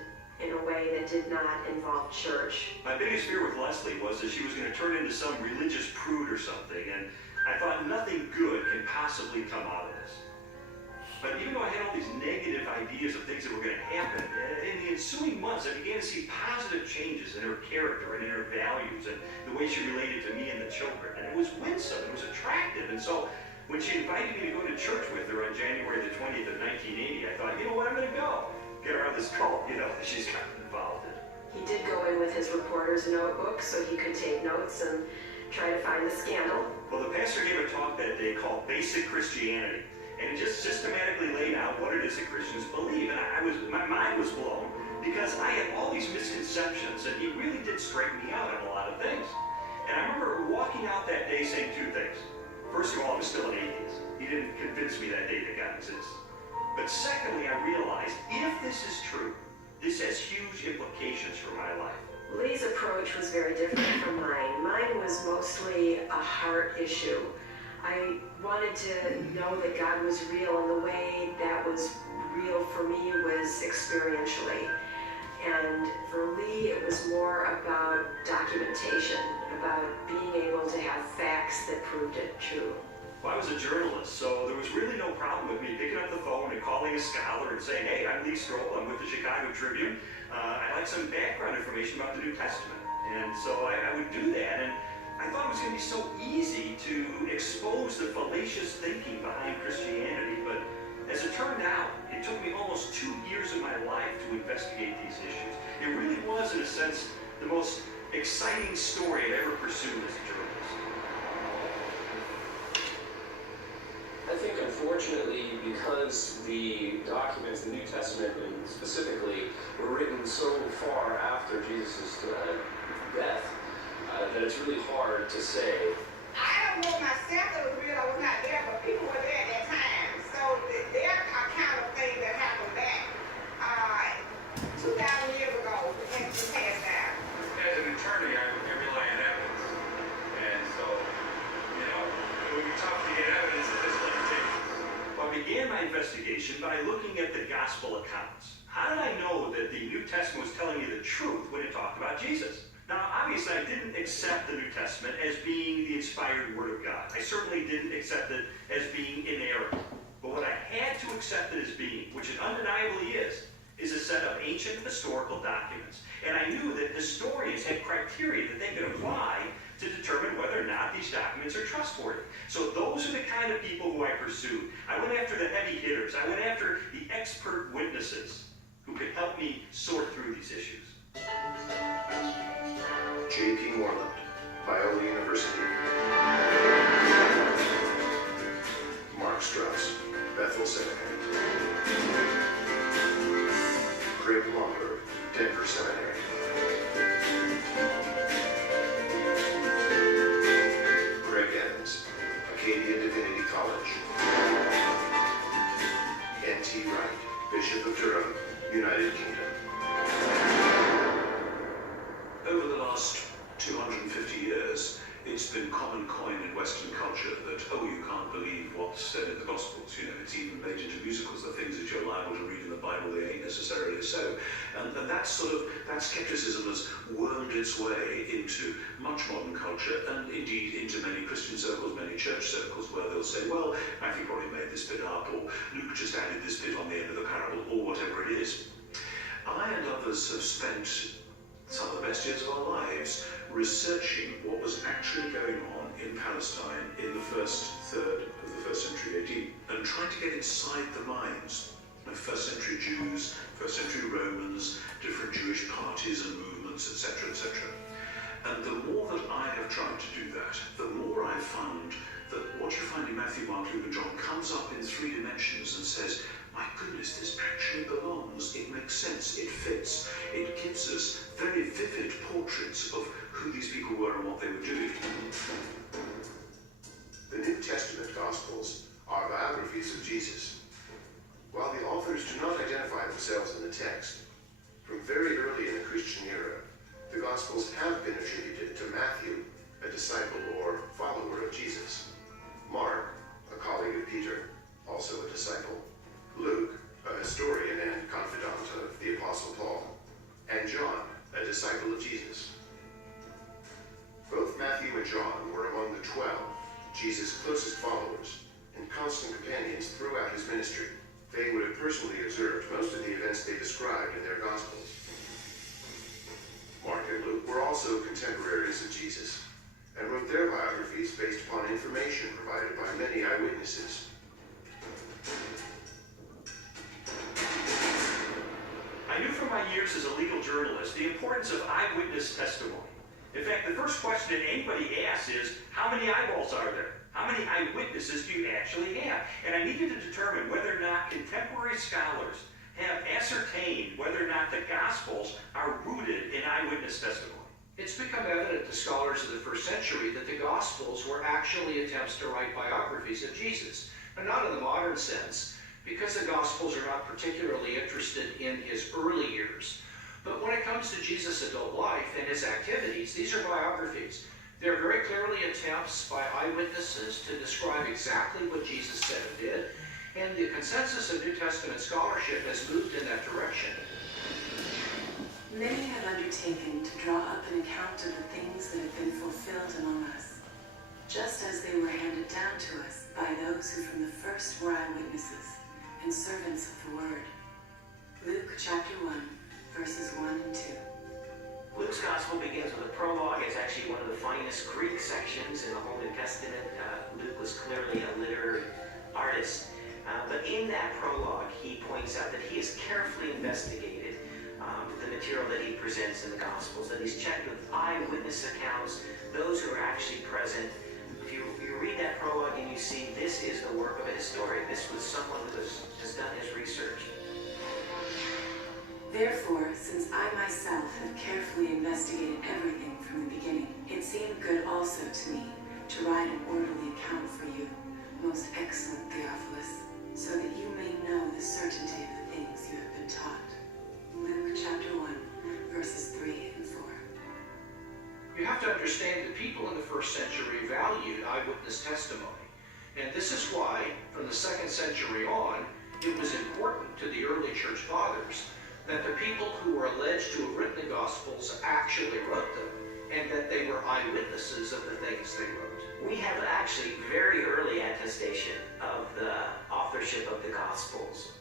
in a way that did not involve church. My biggest fear with Leslie was that she was going to turn into some religious prude or something, and I thought nothing good can possibly come out of this. But even though I had all these negative ideas of things that were going to happen, in the ensuing months I began to see positive changes in her character and in her values and the way she related to me and the children. And it was winsome, it was attractive. And so when she invited me to go to church with her on January the 20th of 1980, I thought, you know what, I'm going to go. Get her out of this cult, you know, that she's gotten involved in. He did go in with his reporter's notebook so he could take notes and try to find the scandal. Well, the pastor gave a talk that day called Basic Christianity. And it just systematically laid out what it is that Christians believe. And my mind was blown because I had all these misconceptions, and he really did straighten me out on a lot of things. And I remember walking out that day saying two things. First of all, I was still an atheist. He didn't convince me that day that God exists. But secondly, I realized if this is true, this has huge implications for my life. Lee's approach was very different from mine. Mine was mostly a heart issue. I wanted to know that God was real, and the way that was real for me was experientially. And for Lee, it was more about documentation, about being able to have facts that proved it true. Well, I was a journalist, so there was really no problem with me picking up the phone and calling a scholar and saying, hey, I'm Lee Strobel, I'm with the Chicago Tribune. I'd like some background information about the New Testament. And so I would do that, and I thought it was going to be so easy to expose the fallacious thinking behind Christianity, but as it turned out, it took me almost 2 years of my life to investigate these issues. It really was, in a sense, the most exciting story I've ever pursued as a journalist. I think, unfortunately, because the documents, the New Testament specifically, were written so far after Jesus' death, that it's really hard to say. I don't know myself that was real, I was not there, but people were there at that time. So their account of things that happened back 2,000 years ago has been passed down. As an attorney, I rely on evidence. And so, you know, it would be tough to get evidence of this limitation. Well, I began my investigation by looking at the gospel accounts. How did I know that the New Testament was telling me the truth when it talked about Jesus? Now, obviously, I didn't accept the New Testament as being the inspired Word of God. I certainly didn't accept it as being inerrant. But what I had to accept it as being, which it undeniably is a set of ancient historical documents. And I knew that historians had criteria that they could apply to determine whether or not these documents are trustworthy. So those are the kind of people who I pursued. I went after the heavy hitters. I went after the expert witnesses who could help me sort through these issues. J.P. Moreland, Biola University. Mark Strauss, Bethel Seminary. Craig Blomberg, Denver Seminary. Craig Evans, Acadia Divinity College. N.T. Wright, Bishop of Durham, United Kingdom. Over the last 250 years, it's been common coin in Western culture that, oh, you can't believe what's said in the Gospels. You know, it's even made into musicals. The things that you're liable to read in the Bible, they ain't necessarily so. And that skepticism has wormed its way into much modern culture, and indeed into many Christian circles, many church circles, where they'll say, well, Matthew probably made this bit up, or Luke just added this bit on the end of the parable, or whatever it is. I and others have spent some of the best years of our lives researching what was actually going on in Palestine in the first third of the first century AD, and trying to get inside the minds of first century Jews, first century Romans, different Jewish parties and movements, etc., etc. And the more that I have tried to do that, the more I've found that what you find in Matthew, Mark, Luke, and John comes up in 3 dimensions and says, my goodness, this actually belongs, it makes sense, it fits, it gives us very vivid portraits of who these people were and what they were doing. The New Testament Gospels are biographies of Jesus. While the authors do not identify themselves in the text, from very early in the Christian era, the Gospels have been attributed to Matthew, a disciple or follower of Jesus, Mark, a colleague of Peter, also a disciple, Luke, a historian and confidant of the Apostle Paul, and John, a disciple of Jesus. Both Matthew and John were among the 12, Jesus' closest followers, and constant companions throughout his ministry. They would have personally observed most of the events they described in their Gospels. Mark and Luke were also contemporaries of Jesus, and wrote their biographies based upon information provided by many eyewitnesses. I knew from my years as a legal journalist the importance of eyewitness testimony. In fact, the first question that anybody asks is, how many eyeballs are there? How many eyewitnesses do you actually have? And I needed to determine whether or not contemporary scholars have ascertained whether or not the Gospels are rooted in eyewitness testimony. It's become evident to scholars of the first century that the Gospels were actually attempts to write biographies of Jesus, but not in the modern sense, because the Gospels are not particularly interested in his early years. But when it comes to Jesus' adult life and his activities, these are biographies. They're very clearly attempts by eyewitnesses to describe exactly what Jesus said and did, and the consensus of New Testament scholarship has moved in that direction. Many have undertaken to draw up an account of the things that have been fulfilled among us, just as they were handed down to us by those who from the first were eyewitnesses and servants of the word. Luke chapter 1, verses 1 and 2. Luke's gospel begins with a prologue. It's actually one of the finest Greek sections in the whole New Testament. Luke was clearly a literary artist. But in that prologue, he points out that he has carefully investigated the material that he presents in the Gospels, that he's checked with eyewitness accounts, those who are actually present. If you read that prologue and you see this is the work of a historian, this was someone who has done his research. Therefore, since I myself have carefully investigated everything from the beginning, it seemed good also to me to write an orderly account for you, most excellent Theophilus, so that you may know the certainty of the things you have been taught. Luke chapter 1, verses 3 and 4. You have to understand that people in the first century valued eyewitness testimony. And this is why, from the 2nd century on, it was important to the early church fathers that the people who were alleged to have written the Gospels actually wrote them, and that they were eyewitnesses of the things they wrote. We have actually very early attestation of the authorship of the Gospels.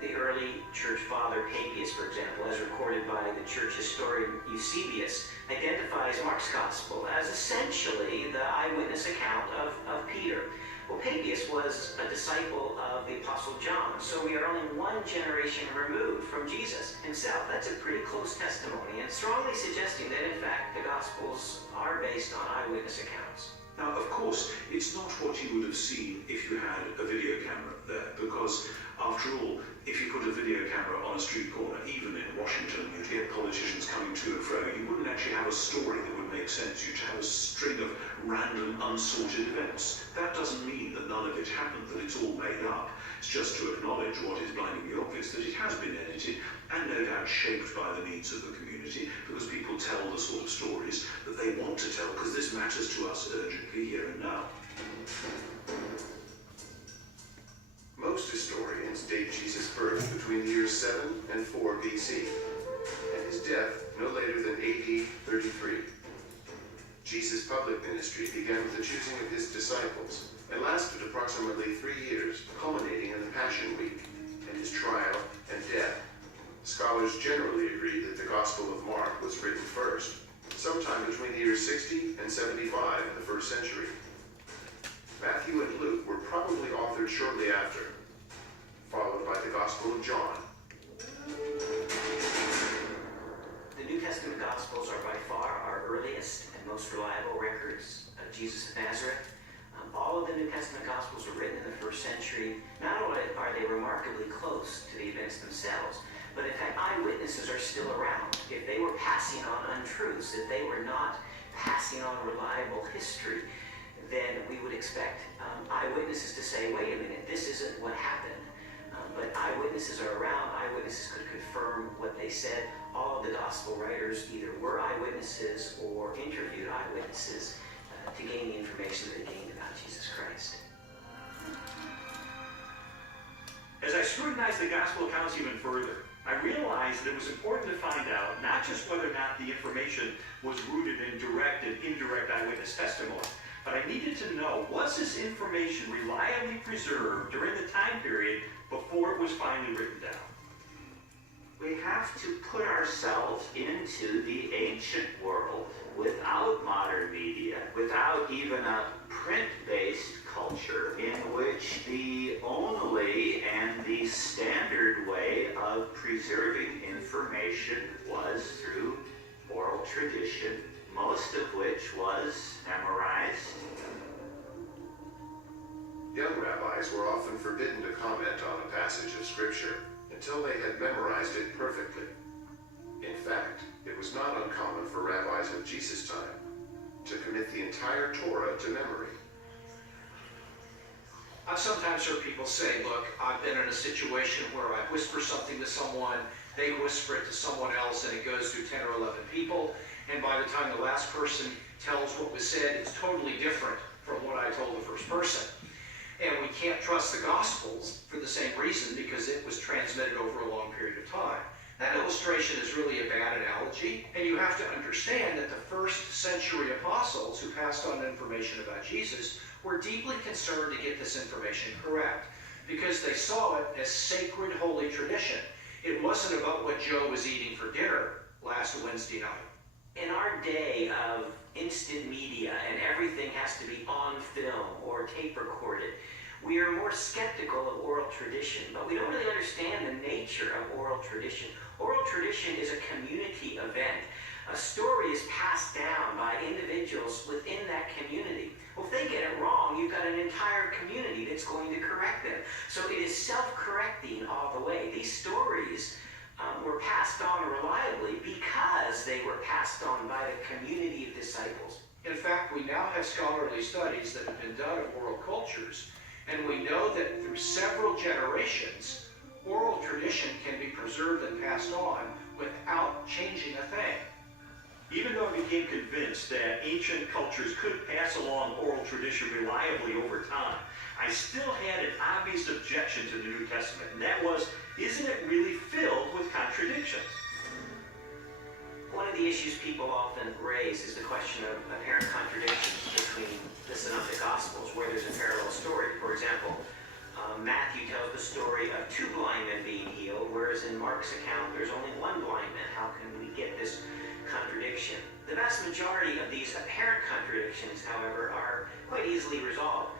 The early church father Papias, for example, as recorded by the church historian Eusebius, identifies Mark's Gospel as essentially the eyewitness account of Peter. Well, Papias was a disciple of the Apostle John, so we are only one generation removed from Jesus himself. That's a pretty close testimony, and strongly suggesting that, in fact, the Gospels are based on eyewitness accounts. Now, of course, it's not what you would have seen if you had a video camera there, because, after all, if you put a video camera on a street corner, even in Washington, you'd get politicians coming to and fro. You wouldn't actually have a story that would make sense. You'd have a string of random, unsorted events. That doesn't mean that none of it happened, that it's all made up. It's just to acknowledge what is blindingly obvious, that it has been edited and no doubt shaped by the needs of the community, because people tell the sort of stories that they want to tell, because this matters to us urgently here and now. Most historians date Jesus' birth between the years 7 and 4 BC, and his death no later than AD 33. Jesus' public ministry began with the choosing of his disciples and lasted approximately 3 years, culminating in the Passion Week and his trial and death. Scholars generally agree that the Gospel of Mark was written first, sometime between the years 60 and 75 in the 1st century. Matthew and Luke were probably authored shortly after, followed by the Gospel of John. The New Testament Gospels are by far our earliest and most reliable records of Jesus of Nazareth. All of the New Testament Gospels were written in the 1st century. Not only are they remarkably close to the events themselves, but in fact, eyewitnesses are still around. If they were passing on untruths, if they were not passing on reliable history, then we would expect eyewitnesses to say, wait a minute, this isn't what happened. But eyewitnesses are around. Eyewitnesses could confirm what they said. All of the gospel writers either were eyewitnesses or interviewed eyewitnesses to gain the information that they gained about Jesus Christ. As I scrutinized the gospel accounts even further, I realized that it was important to find out not just whether or not the information was rooted in direct and indirect eyewitness testimony, but I needed to know, was this information reliably preserved during the time period before it was finally written down? We have to put ourselves into the ancient world without modern media, without even a print-based culture in which the only and the standard way of preserving information was through oral tradition, most of which was memorized. Young rabbis were often forbidden to comment on a passage of Scripture until they had memorized it perfectly. In fact, it was not uncommon for rabbis of Jesus' time to commit the entire Torah to memory. I've sometimes heard people say, look, I've been in a situation where I whisper something to someone, they whisper it to someone else, and it goes through 10 or 11 people, and by the time the last person tells what was said, it's totally different from what I told the first person. And we can't trust the Gospels for the same reason, because it was transmitted over a long period of time. That illustration is really a bad analogy, and you have to understand that the first century apostles who passed on information about Jesus were deeply concerned to get this information correct, because they saw it as sacred, holy tradition. It wasn't about what Joe was eating for dinner last Wednesday night. In our day of instant media and everything has to be on film or tape recorded, we are more skeptical of oral tradition, but we don't really understand the nature of oral tradition. Oral tradition is a community event. A story is passed down by individuals within that community. Well, if they get it wrong, you've got an entire community that's going to correct them. So it is self-correcting all the way. These stories were passed on reliably because they were passed on by the community of disciples. In fact, we now have scholarly studies that have been done of oral cultures, and we know that through several generations, oral tradition can be preserved and passed on without changing a thing. Even though I became convinced that ancient cultures could pass along oral tradition reliably over time, I still had an obvious objection to the New Testament, and that was, isn't it really filled with contradictions? One of the issues people often raise is the question of apparent contradictions between the Synoptic Gospels, where there's a parallel story. For example, Matthew tells the story of 2 blind men being healed, whereas in Mark's account there's only 1 blind man. How can we get this contradiction? The vast majority of these apparent contradictions, however, are quite easily resolved.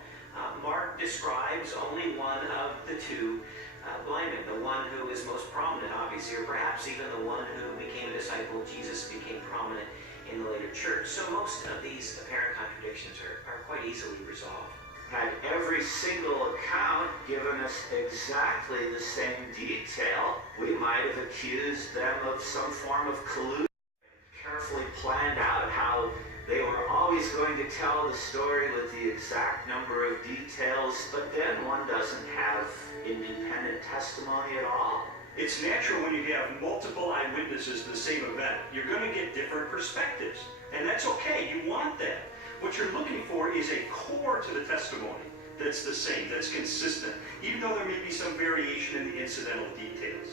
Mark describes only one of the 2 blind men, the one who is most prominent, obviously, or perhaps even the one who became a disciple of Jesus, became prominent in the later church. So most of these apparent contradictions are quite easily resolved. Had every single account given us exactly the same detail, we might have accused them of some form of collusion. Carefully planned out how they were always going to tell the story with the exact number of details, but then one doesn't have independent testimony at all. It's natural when you have multiple eyewitnesses to the same event. You're going to get different perspectives, and that's okay. You want that. What you're looking for is a core to the testimony that's the same, that's consistent, even though there may be some variation in the incidental details.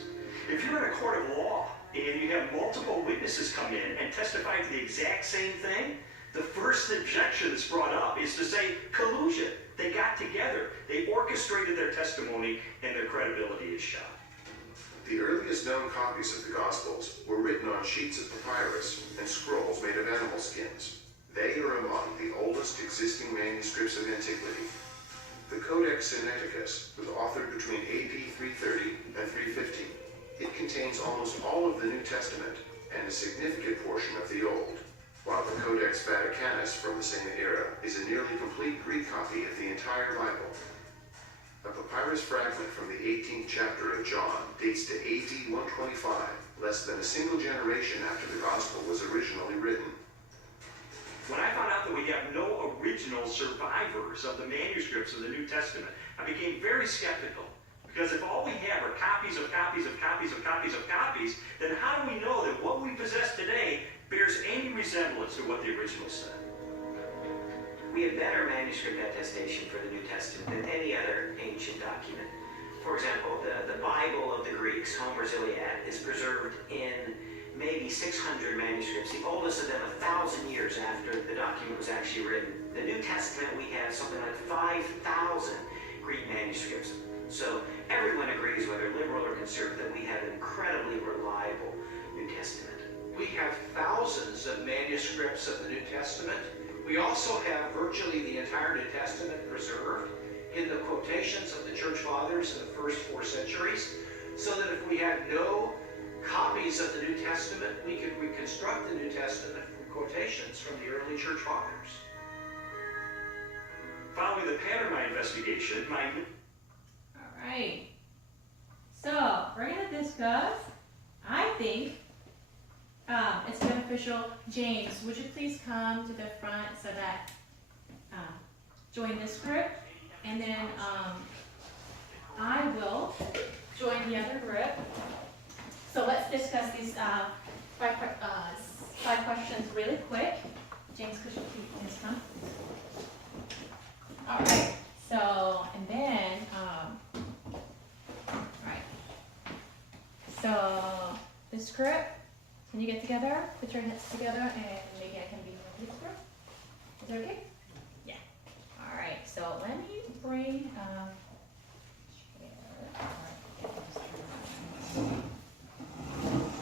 If you're in a court of law and you have multiple witnesses come in and testify to the exact same thing, the first objection that's brought up is to say collusion. They got together, they orchestrated their testimony, and their credibility is shot. The earliest known copies of the Gospels were written on sheets of papyrus and scrolls made of animal skins. They are among the oldest existing manuscripts of antiquity. The Codex Sinaiticus was authored between AD 330 and 350. It contains almost all of the New Testament and a significant portion of the Old, while the Codex Vaticanus from the same era is a nearly complete Greek copy of the entire Bible. A papyrus fragment from the 18th chapter of John dates to AD 125, less than a single generation after the Gospel was originally written. When I found out that we have no original survivors of the manuscripts of the New Testament, I became very skeptical. Because if all we have are copies of copies of copies of copies of copies, then how do we know that what we resemblance to what the original said. We have better manuscript attestation for the New Testament than any other ancient document. For example, the Bible of the Greeks, Homer's Iliad, is preserved in maybe 600 manuscripts, the oldest of them 1,000 years after the document was actually written. The New Testament, we have something like 5,000 Greek manuscripts. So everyone agrees, whether liberal or conservative, that we have an incredibly reliable New Testament. We have thousands of manuscripts of the New Testament. We also have virtually the entire New Testament preserved in the quotations of the church fathers in the first 4 centuries, so that if we had no copies of the New Testament, we could reconstruct the New Testament from quotations from the early church fathers. Following the pattern of my investigation, All right. So we're going to discuss, I think, it's beneficial. James, would you please come to the front so that join this group, and then I will join the other group. So let's discuss these 5 questions really quick. James, could you please come? All right. So and then all right. So this group. Can you get together? Put your hands together, and maybe I can be in this group. Is that okay? Yeah. All right. So let me bring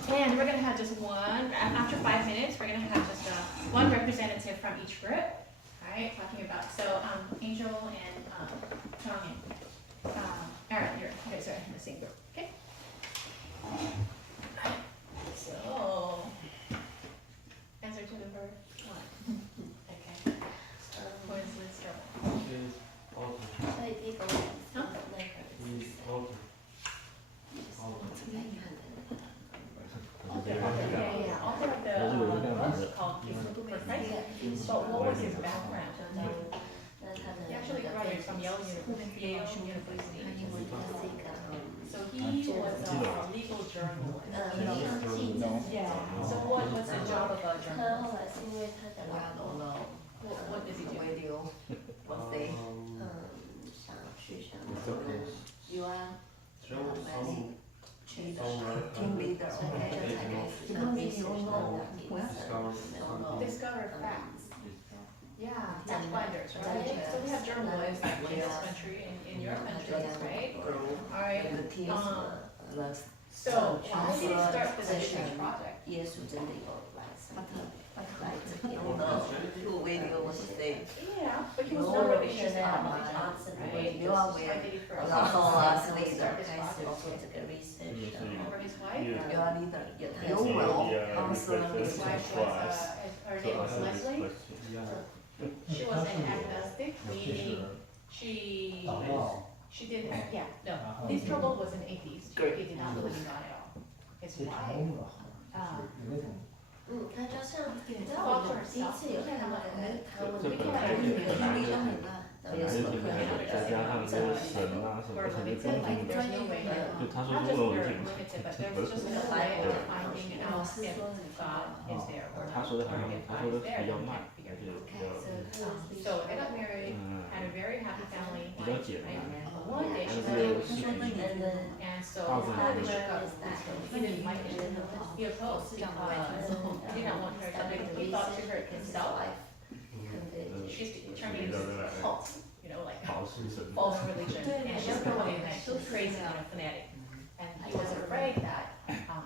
and we're gonna have just one. After 5 minutes, we're gonna have just one representative from each group. All right. Talking about Angel and Tong and Aaron. You guys are in the same group. Okay. So, answer to number 1. Okay. What is this trouble? He's altar. Huh? He's altar. Yeah. Author of the book called For Christ. But what was his background? He actually graduated from Yale University. So he was a legal journalist. Yeah. So what's the job of a journalist? What does he do? Radio. What they you are team leader. Discover facts. Yeah, fact finders, right? So we have journalists in this country, in your country, right? All right. So why did it start this research project? Yeah, but he was not really just on religion, right? Why did he first start this project? Over his wife? You will answer His wife was, her name was Leslie. She was an agnostic, meaning she didn't, his trouble was an atheist. He did not believe in God at all. His wife, 他就像 thought to 第一 herself, 次有看到他问这那个本来就是本来就是有什么可能再加上这个神啊什么，他就根本就他说中文我听不懂，他说的好像他说的比较慢，而且比较 So they got married, had a very happy family. 比较简单。 One day she was and so he didn't like it. He opposed because he didn't want her to make, he thought to hurt himself. She's turning into a cult, you know, like false religion. And she's becoming like crazy and a fanatic. And he was afraid that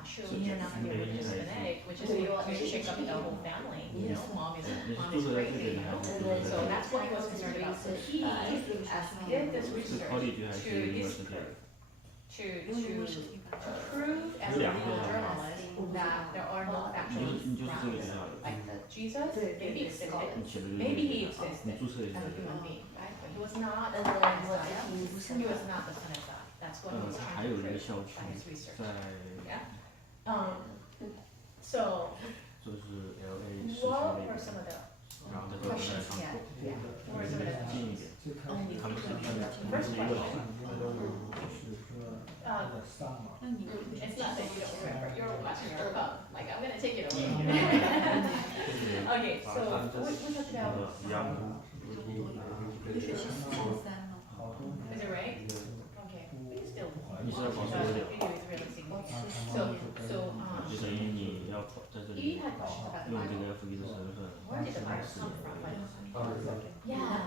she'll turn out to be a religious fanatic, which is going to shake up the whole family. You know, mom is crazy, you know. So that's what he was concerned about. So he did this research to prove as a legal journalist that there are no factual grounds. Like Jesus, maybe existed, maybe he existed as a human being, right? But he was not the Messiah. He was not the Son of God. That's what he was trying to prove by his research. Yeah. So what were some of the questions he had? What were some of the questions? First question. It's not that you don't remember. You're watching your phone. Like, I'm going to take it away. Okay, so we talked about. Is it right? Okay, we can still. The video is really significant.就等于你要在这里 You had questions about the 用这 Bible. 个福音的身份 Where did the Bible come from? Yeah.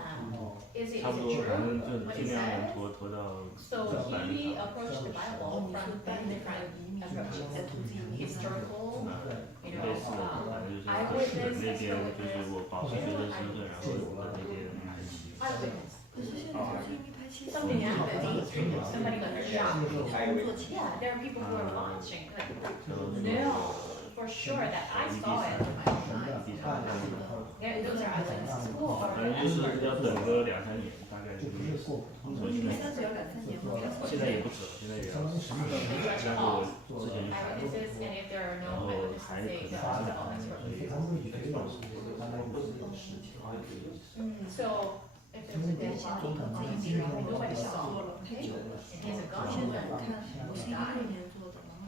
Is it 差不 true 多，反正就 what 尽 it 量能 says? 拖到 So he approached the Bible from different approaches, historical, you 类 know, 似的，反正就是 eyewitness, 那边就是 eyewitness, 我保持学生身份，然后和那边排齐。 eyewitness. Something happened on the street, somebody got shot. Yeah, there are people who are watching, like, no, for sure that I saw it with my own eyes. Yeah, those are eyewitnesses. Cool. 反正就是要等个2-3年，大概这个意思。从现在也不止了，现在也要但是我之前就查过， Eyewitnesses, and if there are 然 no 后 eyewitnesses, 还 they 可 go 能 to the expert. So if there's a dead body, nobody saw. Okay, and he has a gun in the died.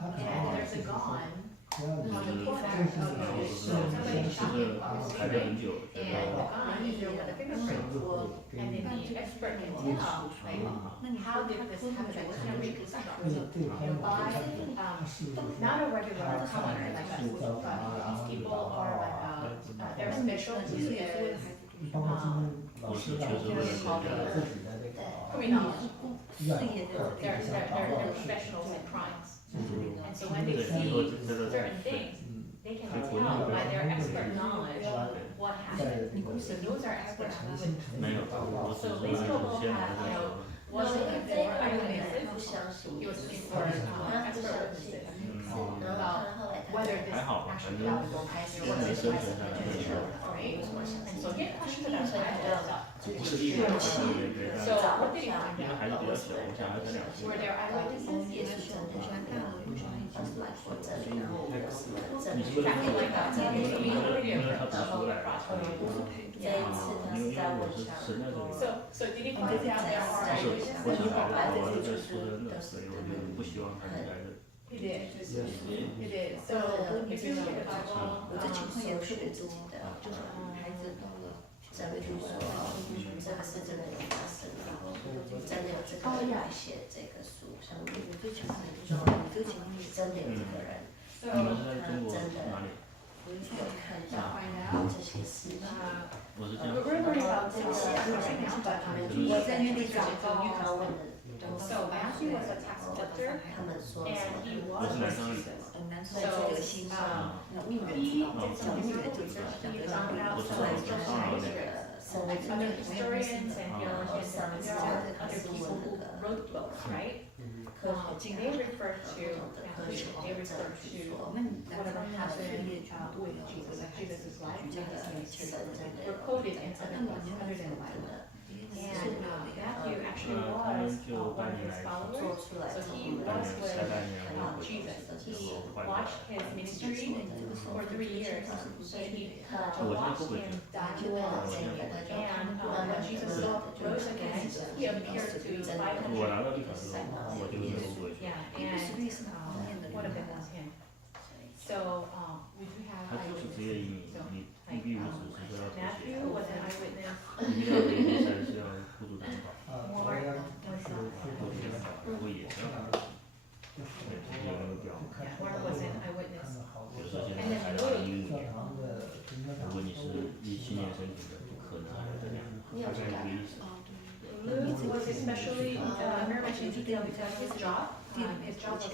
And there's a gun on the forehead of the so somebody shot him, obviously, and the gun is there with a fingerprint. And then the expert can tell, like, how did this happen? Like, what kind of reconstruction? You know, by not a regular commoner like us, but these people are like they're specialties. There's 我是确实 criminology. They're professionals in crimes. And so when they see certain things, they can tell by their expert knowledge what happened. So those are expert witnesses. So these people have, you know, was looking for eyewitnesses. He was looking for expert witnesses about whether this actually happened or whether this was true, right? And so he had questions about Bible stuff. So what did he find out? Were there eyewitnesses? Tracking like that. So we already have the whole process. So did he find out there are eyewitnesses? 我想来的，我是在出生的，所以我就不希望他们来这。 He did. He did. So if you look at the Bible, 我这情况也特别自己的，就是孩子到了教会就说，这个是真的有发生，然后真的有这个人来写这个书，像我这情况就说，你这情况是真的有这个人，他真的有看到这些事情。 we're learning about this right now, but 我在那里找到玉康问的。 So Matthew was a tax collector, and he was a racist. So he did some research. He found out some other historians and theologians and there are other people who wrote books, right? They refer to Matthew. They refer to whatever happened with Jesus, like Jesus' life, Jesus' ministry, were quoted in other books other than the Bible. And Matthew actually was one of his followers, so he was with Jesus. He watched his ministry for 3 years, so he watched him die and when Jesus rose again, he appeared to 500 disciples. Yeah, and one of them was him. So we do have eyewitnesses. So, like, Matthew was an eyewitness. Mark was an eyewitness. And then Luke. 如果你是17年申请的，不可能还有这样，大概这个意思。 Luke was especially mentioned detail because his job was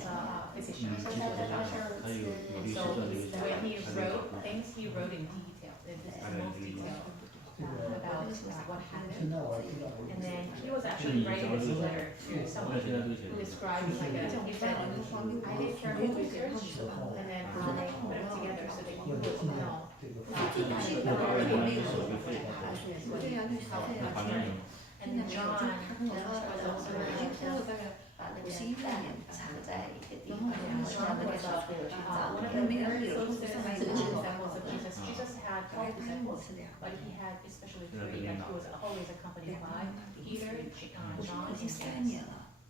a physician, so he was a doctor. And so when he wrote things, he wrote in detail, in most detail about what happened. And then he was actually writing this letter to someone who described like he said, I did careful research and then I put it together so that you would know. And then John was also把那个蛋藏在一个地方，John was one of the very closest disciples of Jesus. Jesus had 12 disciples, but he had especially 3 that he was always accompanied by Peter, John, and James.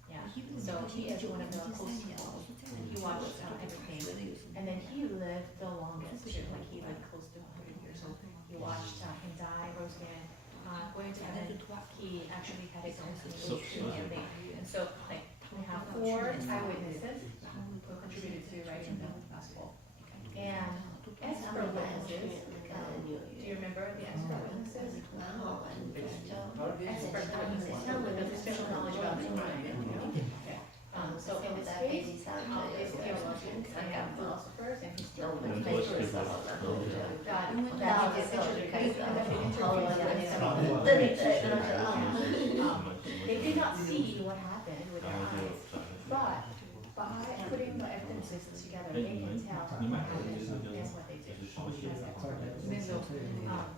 Yeah, so he is one of the close people. He watched everything. And then he lived the longest too, like he lived close to 100 years old. He watched him die, rose again, going to heaven. He actually had his own communication and thing. And so like we have 4 eyewitnesses who contributed to writing the gospel. And expert witnesses, do you remember the expert witnesses? Expert witnesses, with the special knowledge about the Bible. So in this case, it's theologians and philosophers and historians that they did not see what happened with their eyes, but by putting the evidences together, they can tell what happened and what they did. So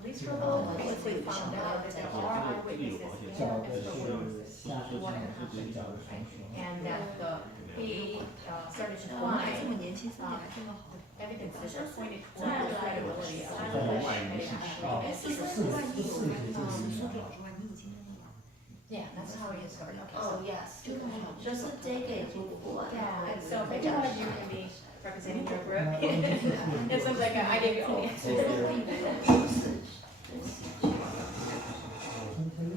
these rebels quickly found out that there are eyewitnesses and witnesses to what had happened, right? And that he started to find evidences that pointed toward the credibility of the Yeah, that's how he discovered. Okay, so yes. just yeah. So maybe one of you can be representing your group. It sounds like I gave you all the answers.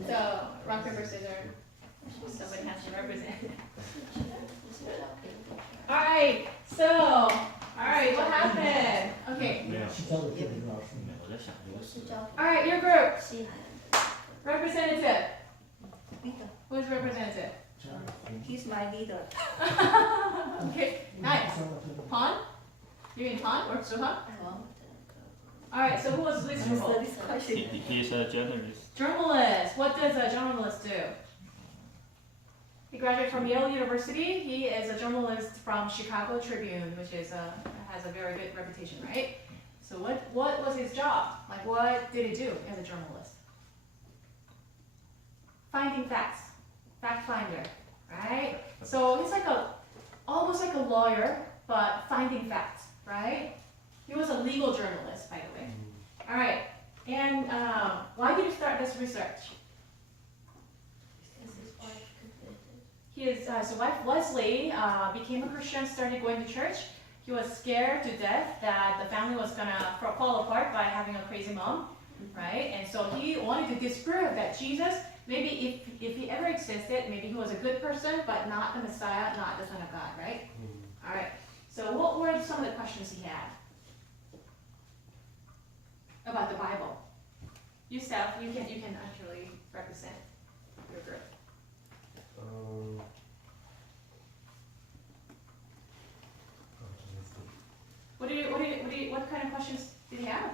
So rock paper scissors. Somebody has to represent. All right. So what happened? Okay. All right, your group. Representative. Who's representative? He's my leader. Okay, nice. Pon? You mean Pon or Suha? Alright, so who was least trouble? He's a journalist. Journalist. What does a journalist do? He graduated from Yale University. He is a journalist from Chicago Tribune, which is has a very good reputation, right? So what was his job? Like what did he do as a journalist? Finding facts. Fact finder, right? So he's like almost like a lawyer, but finding facts, right? He was a legal journalist, by the way. All right, and why did he start this research? His wife Leslie became a Christian, started going to church. He was scared to death that the family was gonna fall apart by having a crazy mom, right? And so he wanted to disprove that Jesus, maybe if he ever existed, maybe he was a good person, but not the Messiah, not the Son of God, right? All right. So what were some of the questions he had about the Bible? Yourself, you can actually represent your group. What kind of questions did he have?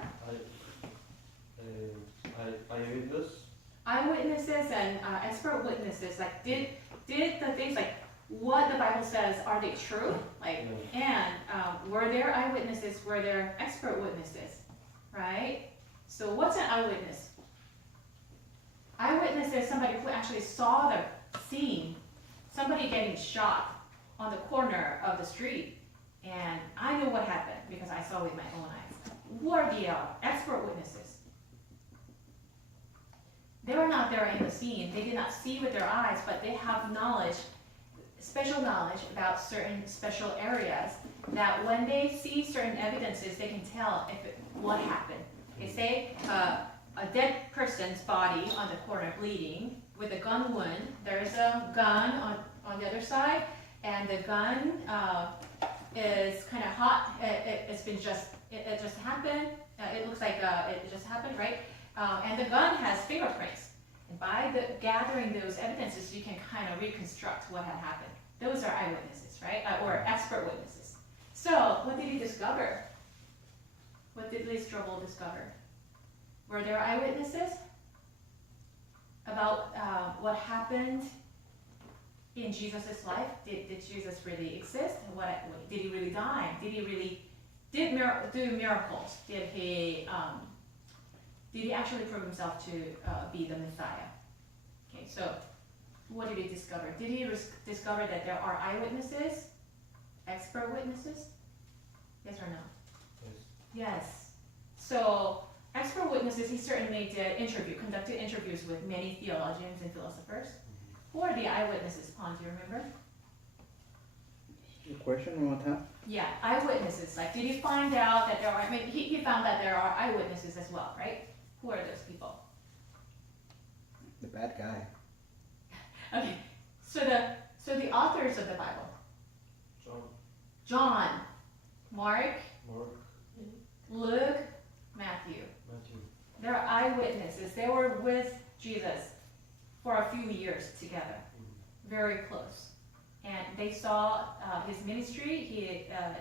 Eyewitness. Eyewitnesses and expert witnesses. Like, did the things like what the Bible says, are they true? Like, and were there eyewitnesses? Were there expert witnesses? Right. So what's an eyewitness? Eyewitness is somebody who actually saw the scene, somebody getting shot on the corner of the street, and I know what happened because I saw with my own eyes. Who are the expert witnesses? They were not there in the scene. They did not see with their eyes, but they have knowledge, special knowledge about certain special areas that when they see certain evidences, they can tell what happened. Okay, say a dead person's body on the corner bleeding with a gun wound. There's a gun on the other side, and the gun is kind of hot. It just happened. It looks like it just happened, right? And the gun has fingerprints. And by gathering those evidences, you can kind of reconstruct what had happened. Those are eyewitnesses, right? Or expert witnesses. So, what did he discover? What did Lee Strobel discover? Were there eyewitnesses about what happened in Jesus' life? Did Jesus really exist? Did he really die? Did he really do miracles? Did he actually prove himself to be the Messiah? Okay, so what did he discover? Did he discover that there are eyewitnesses, expert witnesses? Yes or no? Yes. So expert witnesses, he certainly conducted interviews with many theologians and philosophers. Who are the eyewitnesses, Pon, do you remember? Question one more time. Yeah, eyewitnesses. Like, did he find out that there are? I mean, he found that there are eyewitnesses as well, right? Who are those people? The bad guy. Okay, so the authors of the Bible. John, Mark, Luke, Matthew. They're eyewitnesses. They were with Jesus for a few years together, very close. And they saw his ministry,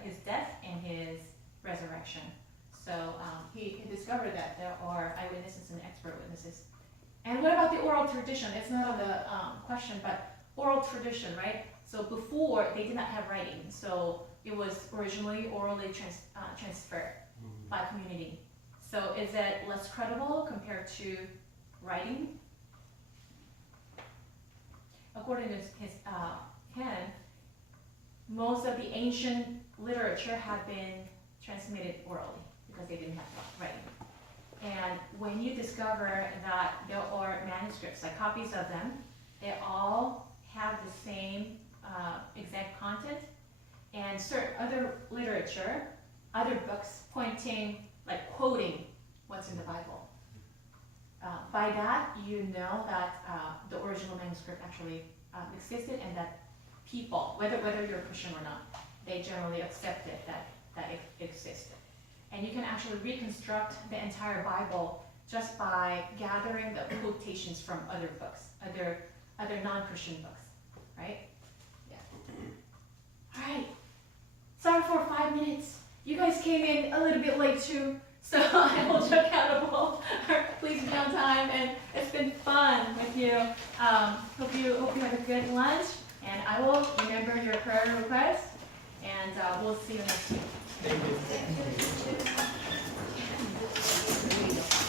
his death, and his resurrection. So he discovered that there are eyewitnesses and expert witnesses. And what about the oral tradition? It's not on the question, but oral tradition, right? So before, they did not have writing. So it was originally orally transferred by community. So is it less credible compared to writing? According to him, most of the ancient literature had been transmitted orally because they didn't have writing. And when you discover that there are manuscripts, like copies of them, they all have the same exact content, and certain other literature, other books pointing, like quoting what's in the Bible. By that, you know that the original manuscript actually existed, and that people, whether you're a Christian or not, they generally accepted that it existed. And you can actually reconstruct the entire Bible just by gathering the quotations from other books, other non-Christian books, right? Yeah. All right. Sorry for 5 minutes. You guys came in a little bit late too, so I hold you accountable. Please be on time, and it's been fun with you. Hope you have a good lunch, and I will remember your prayer request, and we'll see you next week. Thank you.